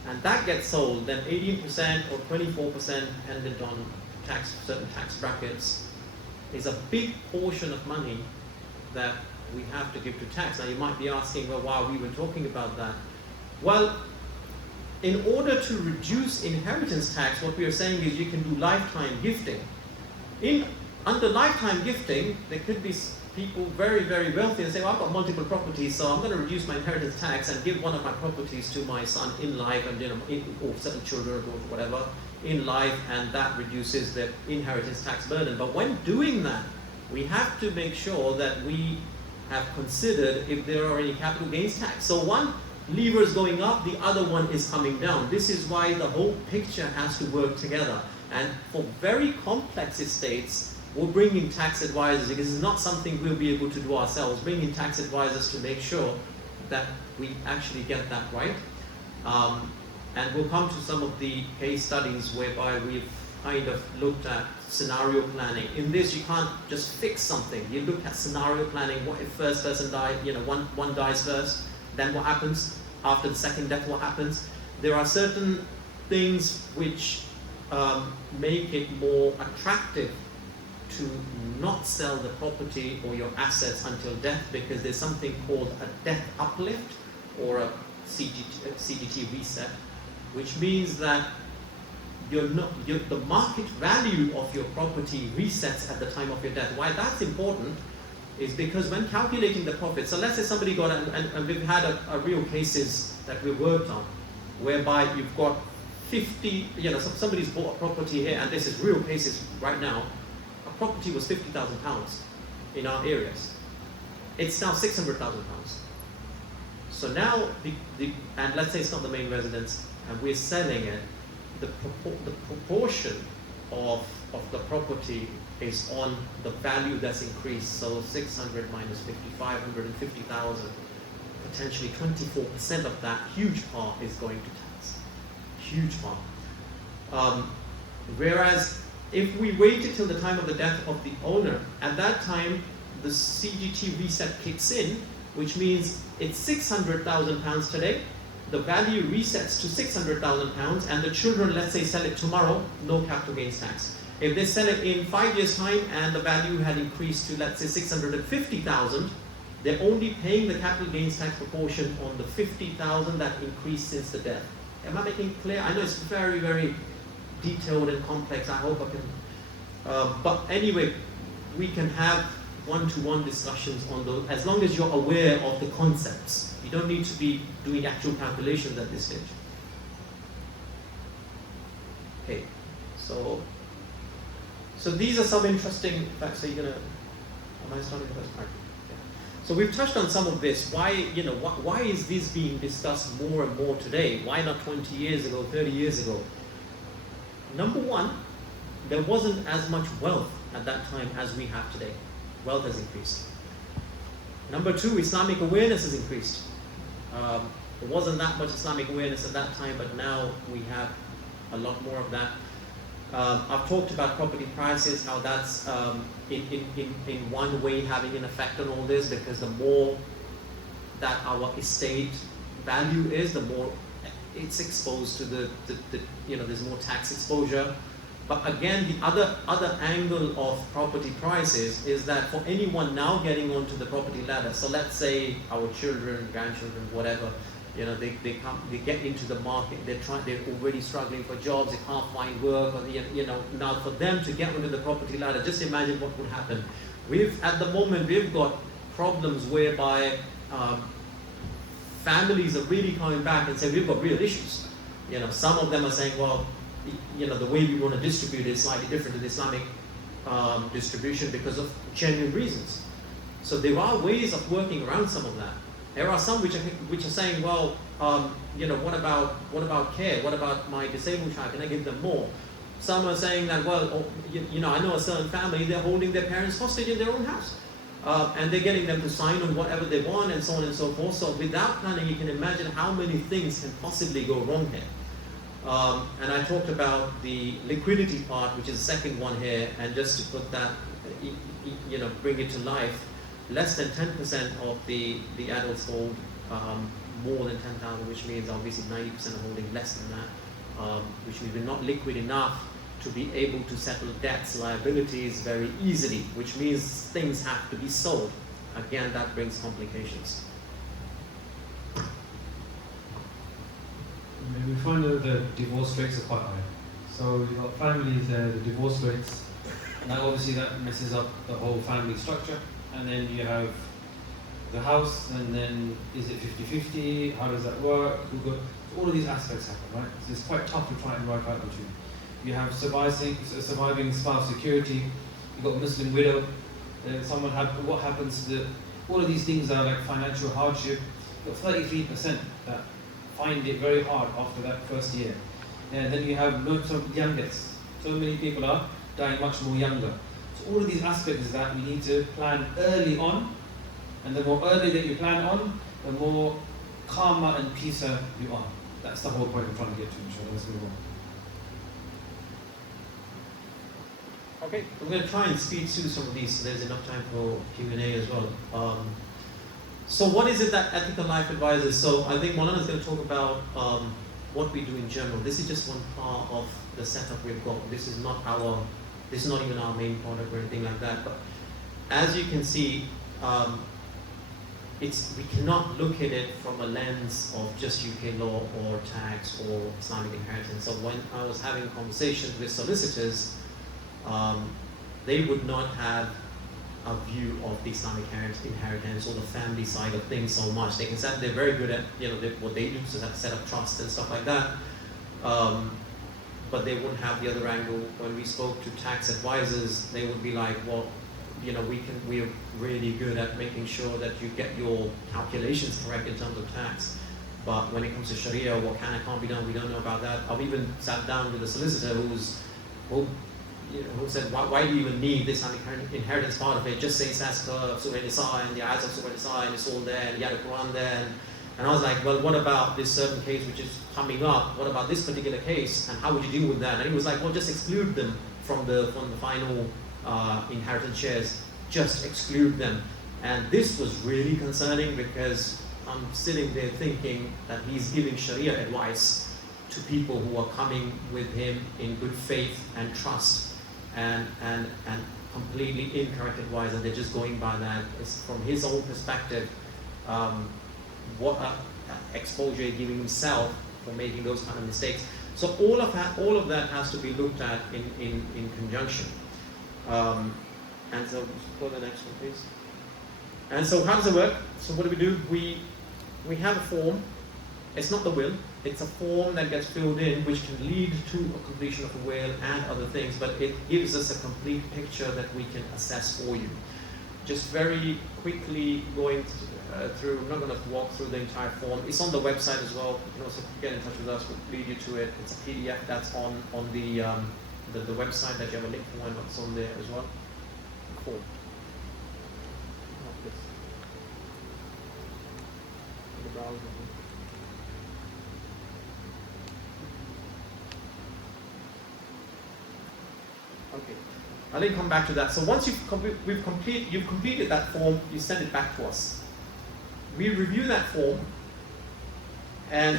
And that gets sold, then 18% or 24%, dependent on certain tax brackets, is a big portion of money that we have to give to tax. Now you might be asking, well, why are we even talking about that? Well, in order to reduce inheritance tax, what we are saying is you can do lifetime gifting. Under lifetime gifting, there could be people very, very wealthy and say, well, I've got multiple properties, so I'm going to reduce my inheritance tax and give one of my properties to my son in life, and or certain children or whatever in life, and that reduces the inheritance tax burden. But when doing that, we have to make sure that we have considered if there are any capital gains tax. So one lever is going up, the other one is coming down. This is why the whole picture has to work together. And for very complex estates, we'll bring in tax advisors, because it's not something we'll be able to do ourselves. Bring in tax advisors to make sure that we actually get that right. And we'll come to some of the case studies whereby we've kind of looked at scenario planning. In this, you can't just fix something. You look at scenario planning. What if first person died, one dies first, then what happens? After the second death, what happens? There are certain things which make it more attractive to not sell the property or your assets until death, because there's something called a death uplift or a CGT reset, which means that the market value of your property resets at the time of your death. Why that's important is because when calculating the profit, so let's say somebody got, and we've had a real cases that we've worked on, whereby you've got 50, somebody's bought a property here, and this is real cases right now. A property was £50,000 in our areas. It's now £600,000. So now, and let's say it's not the main residence, and we're selling it, the proportion of the property is on the value that's increased. So 600 minus 50, 550,000, potentially 24% of that huge part is going to tax. Huge part. Whereas if we waited till the time of the death of the owner, at that time the CGT reset kicks in, which means it's £600,000 today. The value resets to £600,000, and the children, let's say, sell it tomorrow, no capital gains tax. If they sell it in 5 years' time and the value had increased to, let's say, 650,000, they're only paying the capital gains tax proportion on the 50,000 that increased since the death. Am I making it clear? I know it's very, very detailed and complex. I hope I can. But anyway, we can have one-to-one discussions on those, as long as you're aware of the concepts. You don't need to be doing actual calculations at this stage. Okay, so these are some interesting facts. So you're gonna, am I starting first? Okay. So we've touched on some of this. Why is this being discussed more and more today? Why not 20 years ago, 30 years ago? Number one, there wasn't as much wealth at that time as we have today. Wealth has increased. Number two, Islamic awareness has increased. There wasn't that much Islamic awareness at that time, but now we have a lot more of that. I've talked about property prices, how that's in one way having an effect on all this, because the more that our estate value is, the more it's exposed to there's more tax exposure. But again, the other angle of property prices is that for anyone now getting onto the property ladder, so let's say our children, grandchildren, whatever, they get into the market, they're already struggling for jobs, they can't find work, or now for them to get onto the property ladder, just imagine what would happen. At the moment we've got problems whereby families are really coming back and saying we've got real issues. Some of them are saying, well, the way we want to distribute is slightly different to the Islamic distribution because of genuine reasons. So there are ways of working around some of that. There are some which are saying, well, what about care? What about my disabled child? Can I give them more? Some are saying that, well, I know a certain family, they're holding their parents hostage in their own house. And they're getting them to sign on whatever they want and so on and so forth. So without planning, you can imagine how many things can possibly go wrong here. And I talked about the liquidity part, which is the second one here, and just to put that, bring it to life, less than 10% of the adults hold more than 10,000, which means obviously 90% are holding less than that, which means we're not liquid enough to be able to settle debts, liabilities very easily, which means things have to be sold. Again, that brings complications. We find that the divorce rates are quite high. So you've got families there, the divorce rates, now obviously that messes up the whole family structure. And then you have the house, and then is it 50-50? How does that work? All of these aspects happen, right? So it's quite tough to try and work out between. You have surviving spouse security, you've got Muslim widow, what happens to all of these things are like financial hardship. You've got 33% that find it very hard after that first year. And then you have lots of young deaths. So many people are dying much more younger. So all of these aspects is that we need to plan early on, and the more early that you plan on, the more calmer and peacer you are. That's the whole point I'm trying to get to, inshallah. Let's move on. Okay, I'm going to try and speed through some of these so there's enough time for Q&A as well. So what is it that ethical life advises? So I think Maulana is going to talk about what we do in general. This is just one part of the setup we've got. This is not even our main product or anything like that. But as you can see, we cannot look at it from a lens of just UK law or tax or Islamic inheritance. So when I was having conversations with solicitors, they would not have a view of the Islamic inheritance or the family side of things so much. They can say they're very good at what they do, so that set up trust and stuff like that. But they wouldn't have the other angle. When we spoke to tax advisors, they would be like, well, we're really good at making sure that you get your calculations correct in terms of tax. But when it comes to Sharia, what can and can't be done, we don't know about that. I've even sat down with a solicitor who said, why do you even need this inheritance part of it? Just say Saska, Surah Nisa, and the ayahs of Surah Nisa, and it's all there, and you have the Quran there. And I was like, well, what about this certain case which is coming up? What about this particular case? And how would you deal with that? And he was like, well, just exclude them from the final inheritance shares. Just exclude them. And this was really concerning because I'm sitting there thinking that he's giving Sharia advice to people who are coming with him in good faith and trust and completely incorrect advice, and they're just going by that. It's from his own perspective, what exposure he's giving himself for making those kind of mistakes. So all of that has to be looked at in conjunction. And so go to the next one, please. And so how does it work? So what do? We have a form. It's not the will. It's a form that gets filled in, which can lead to a completion of a will and other things, but it gives us a complete picture that we can assess for you. Just very quickly going through, I'm not going to walk through the entire form. It's on the website as well. You can also get in touch with us. We'll lead you to it. It's a PDF that's on the website that you have a link for, and what's on there as well. Form. Not this. The browser. Okay, I'll then come back to that. So once you've completed that form, you send it back to us. We review that form, and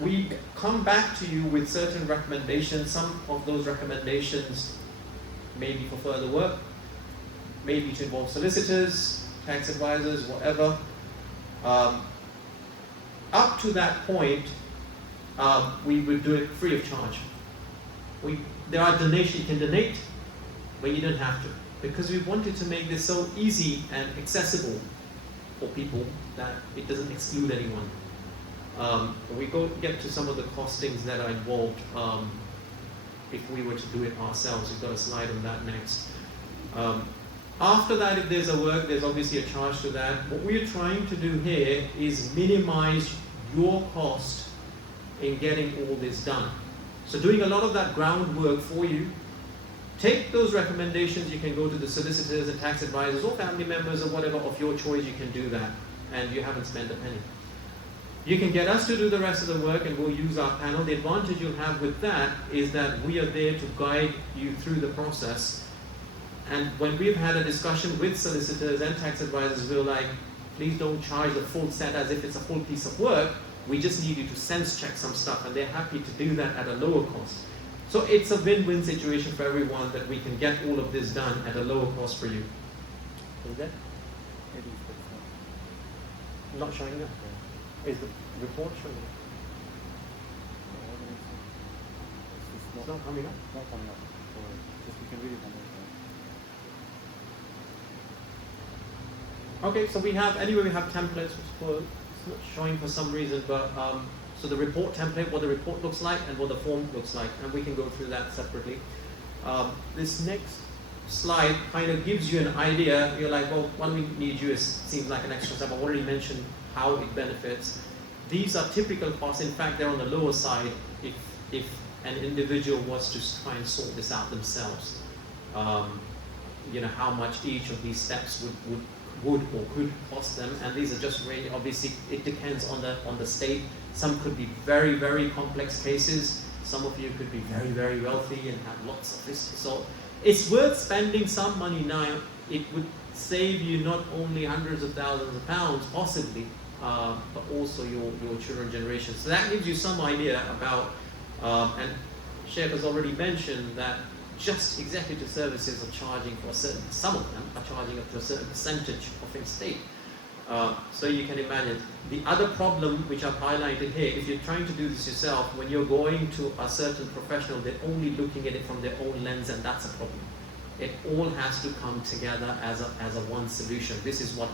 we come back to you with certain recommendations. Some of those recommendations may be for further work, maybe to involve solicitors, tax advisors, whatever. Up to that point, we would do it free of charge. There are donations, you can donate, but you don't have to. Because we wanted to make this so easy and accessible for people that it doesn't exclude anyone. We get to some of the costings that are involved if we were to do it ourselves. We've got a slide on that next. After that, if there's a work, there's obviously a charge to that. What we're trying to do here is minimize your cost in getting all this done. So doing a lot of that groundwork for you. Take those recommendations. You can go to the solicitors and tax advisors or family members or whatever of your choice. You can do that, and you haven't spent a penny. You can get us to do the rest of the work, and we'll use our panel. The advantage you'll have with that is that we are there to guide you through the process. And when we've had a discussion with solicitors and tax advisors, we're like, please don't charge the full set as if it's a full piece of work. We just need you to sense check some stuff, and they're happy to do that at a lower cost. So it's a win-win situation for everyone that we can get all of this done at a lower cost for you. Is that? Not showing up. Is the report showing up? It's not coming up? Not coming up. So just we can read it on the Okay, so we have, anyway, we have templates. It's not showing for some reason, but so the report template, what the report looks like and what the form looks like, and we can go through that separately. This next slide kind of gives you an idea. You're like, well, what do we need you? It seems like an extra step. I've already mentioned how it benefits. These are typical costs. In fact, they're on the lower side if an individual was to try and sort this out themselves. You know, how much each of these steps would or could cost them, and these are just really, obviously it depends on the state. Some could be very, very complex cases. Some of you could be very, very wealthy and have lots of this. So it's worth spending some money now. It would save you not only hundreds of thousands of pounds possibly, but also your children's generation. So that gives you some idea about, and Sheikh has already mentioned that just executive services are charging for a certain, some of them are charging up to a certain percentage of estate. So you can imagine. The other problem which I've highlighted here, if you're trying to do this yourself, when you're going to a certain professional, they're only looking at it from their own lens, and that's a problem. It all has to come together as a one solution. This is what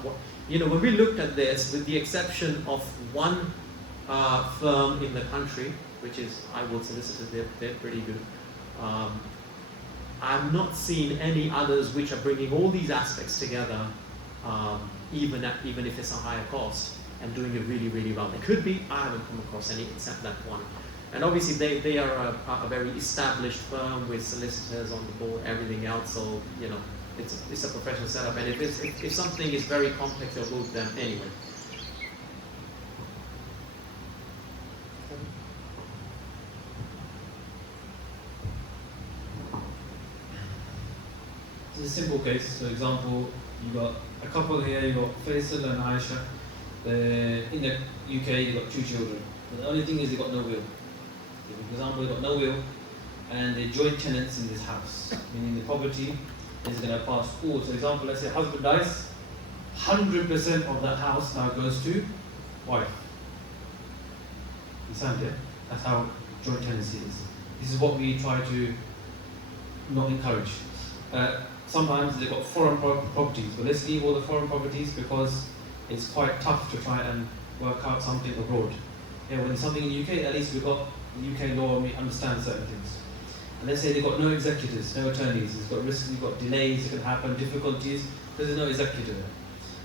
you know, when we looked at this, with the exception of one firm in the country, which is Iwood Solicitors, they're pretty good. I've not seen any others which are bringing all these aspects together, even if it's a higher cost, and doing it really, really well. There could be, I haven't come across any except that one. And obviously they are a very established firm with solicitors on the board, everything else, so you know, it's a professional setup, and if something is very complex, they'll go to them anyway. It's a simple case. So, example, you got a couple here. You got Faisal and Aisha. In the UK, you got 2 children. The only thing is they got no will. For example, they got no will, and they're joint tenants in this house, meaning the property is going to pass all. So, for example, let's say husband dies, 100% of that house now goes to wife. Understand, yeah? That's how joint tenancy is. This is what we try to not encourage. Sometimes they've got foreign properties, but let's leave all the foreign properties because it's quite tough to try and work out something abroad. Yeah, when it's something in the UK, at least we've got UK law and we understand certain things. And let's say they've got no executors, no attorneys, there's got risks, you've got delays that can happen, difficulties, because there's no executor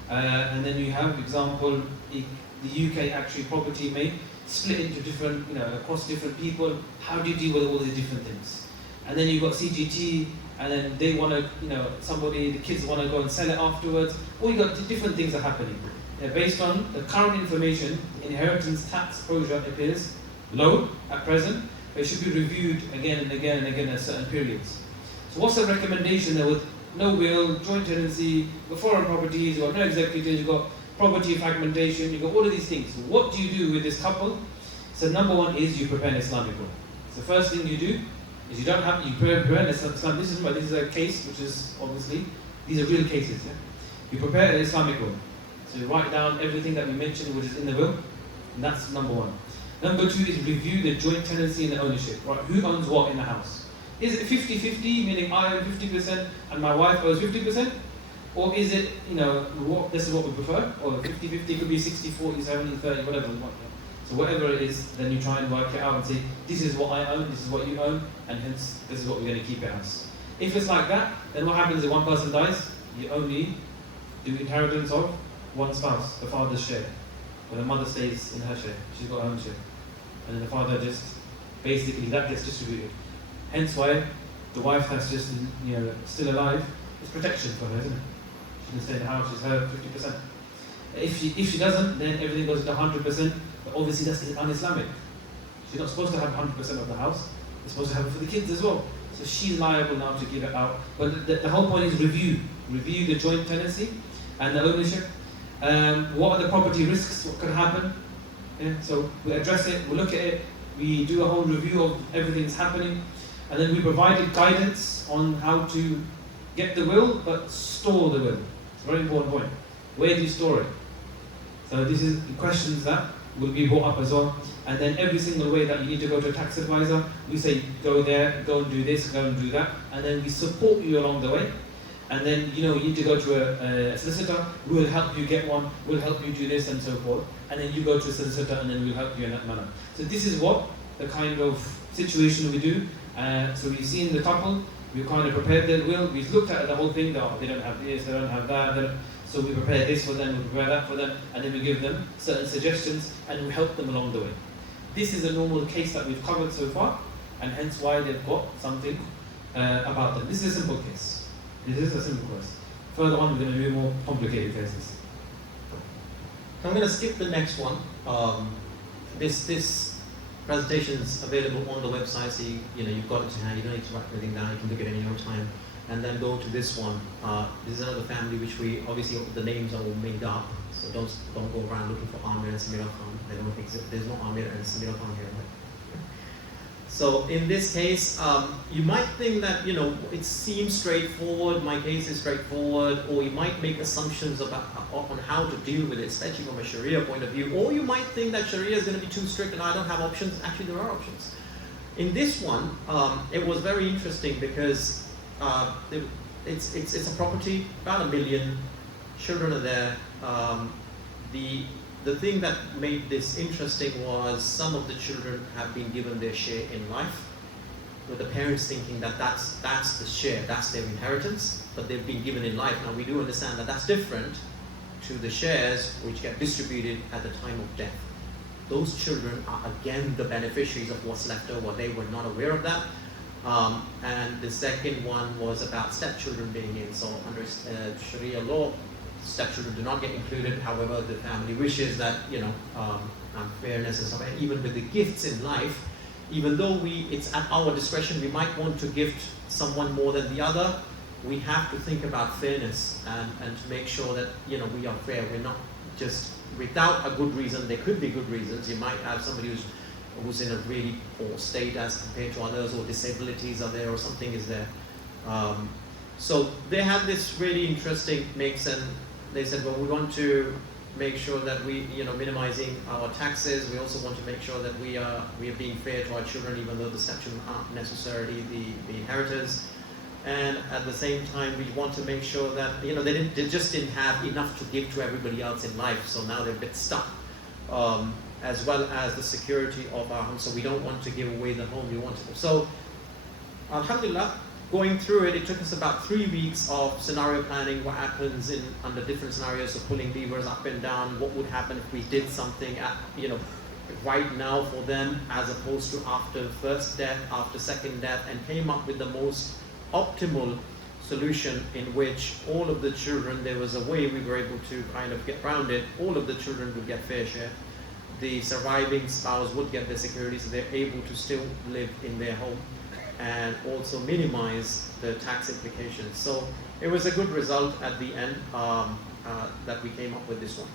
there. And then you have, example, the UK actually property may split into different, across different people. How do you deal with all these different things? And then you've got CGT, and then they want to, the kids want to go and sell it afterwards. Or you've got different things are happening. Based on the current information, inheritance tax exposure appears low at present, but it should be reviewed again and again and again at certain periods. So what's the recommendation there with no will, joint tenancy, the foreign properties, you've got no executors, you've got property fragmentation, you've got all of these things. What do you do with this couple? So number one is you prepare an Islamic will. So the first thing you do is you prepare an Islamic. This is a case which is obviously, these are real cases. Yeah? You prepare an Islamic will. So you write down everything that we mentioned which is in the will, and that's number one. Number two is review the joint tenancy and the ownership. Right? Who owns what in the house? Is it 50-50, meaning I own 50% and my wife owns 50%? Or is it, this is what we prefer? Or 50-50 could be 60-40, 70-30, whatever we want. So whatever it is, then you try and work it out and say, this is what I own, this is what you own, and hence this is what we're going to keep it as. If it's like that, then what happens if one person dies? You only do inheritance of one spouse, the father's share. but the mother stays in her share. She's got her own share, and then the father just basically that gets distributed. Hence why the wife that's just still alive is protection for her, isn't it? She can stay in the house. She's her 50%. If she doesn't, then everything goes to 100%. But obviously that's un-Islamic. She's not supposed to have 100% of the house. It's supposed to have it for the kids as well. So she's liable now to give it out. But the whole point is review the joint tenancy and the ownership. What are the property risks? What could happen? Yeah, so we address it. We look at it. We do a whole review of everything that's happening, and then we provided guidance on how to get the will, but store the will. It's a very important point. Where do you store it? So this is the questions that will be brought up as well. And then every single way that you need to go to a tax advisor, we say go there, go and do this, go and do that, and then we support you along the way. And then you need to go to a solicitor, we will help you get one, we'll help you do this and so forth. And then you go to a solicitor and then we'll help you in that manner. So this is what the kind of situation we do. So we've seen the couple, we've kind of prepared their will, we've looked at the whole thing, they don't have this, they don't have that. So we prepare this for them, we prepare that for them, and then we give them certain suggestions and we help them along the way. This is a normal case that we've covered so far, and hence why they've got something about them. This is a simple case. This is a simple case. Further on, we're going to do more complicated cases. I'm going to skip the next one. This presentation is available on the website, so you've got it to hand. You don't need to write everything down. You can look at it in your own time. And then go to this one. This is another family which we obviously the names are all made up, so don't go around looking for Amir and Samira Khan. They don't exist. There's no Amir and Samira Khan here. Right? So in this case, you might think that it seems straightforward. My case is straightforward, or you might make assumptions about on how to deal with it, especially from a Sharia point of view. Or you might think that Sharia is going to be too strict and I don't have options. Actually, there are options. In this one, it was very interesting because. It's a property, about 1 million, children are there. The thing that made this interesting was some of the children have been given their share in life, with the parents thinking that that's the share, that's their inheritance, but they've been given in life. Now we do understand that that's different to the shares which get distributed at the time of death. Those children are again the beneficiaries of what's left over. They were not aware of that. And the second one was about stepchildren being in. So under Sharia law, stepchildren do not get included. However, the family wishes that fairness and stuff. And even with the gifts in life, even though it's at our discretion, we might want to gift someone more than the other. We have to think about fairness and to make sure that we are fair. We're not just without a good reason. There could be good reasons. You might have somebody who's in a really poor state as compared to others, or disabilities are there, or something is there. So they had this really interesting mix, and they said, well, we want to make sure that we, minimizing our taxes. We also want to make sure that we are being fair to our children, even though the stepchildren aren't necessarily the inheritors. And at the same time, we want to make sure that they just didn't have enough to give to everybody else in life. So now they're a bit stuck. As well as the security of our home. So we don't want to give away the home, we want to. So, alhamdulillah, going through it, it took us about 3 weeks of scenario planning, what happens under different scenarios, so pulling levers up and down, what would happen if we did something right now for them, as opposed to after first death, after second death, and came up with the most optimal solution in which all of the children, there was a way we were able to kind of get around it, all of the children would get fair share. The surviving spouse would get the security, so they're able to still live in their home and also minimize the tax implications. So it was a good result at the end that we came up with this one.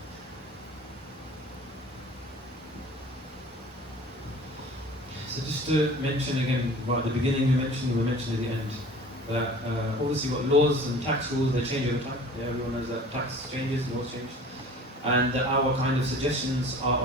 So just to mention again, at the beginning we mentioned at the end, that obviously what laws and tax rules, they change over time. Yeah, everyone knows that tax changes, laws change. And our kind of suggestions are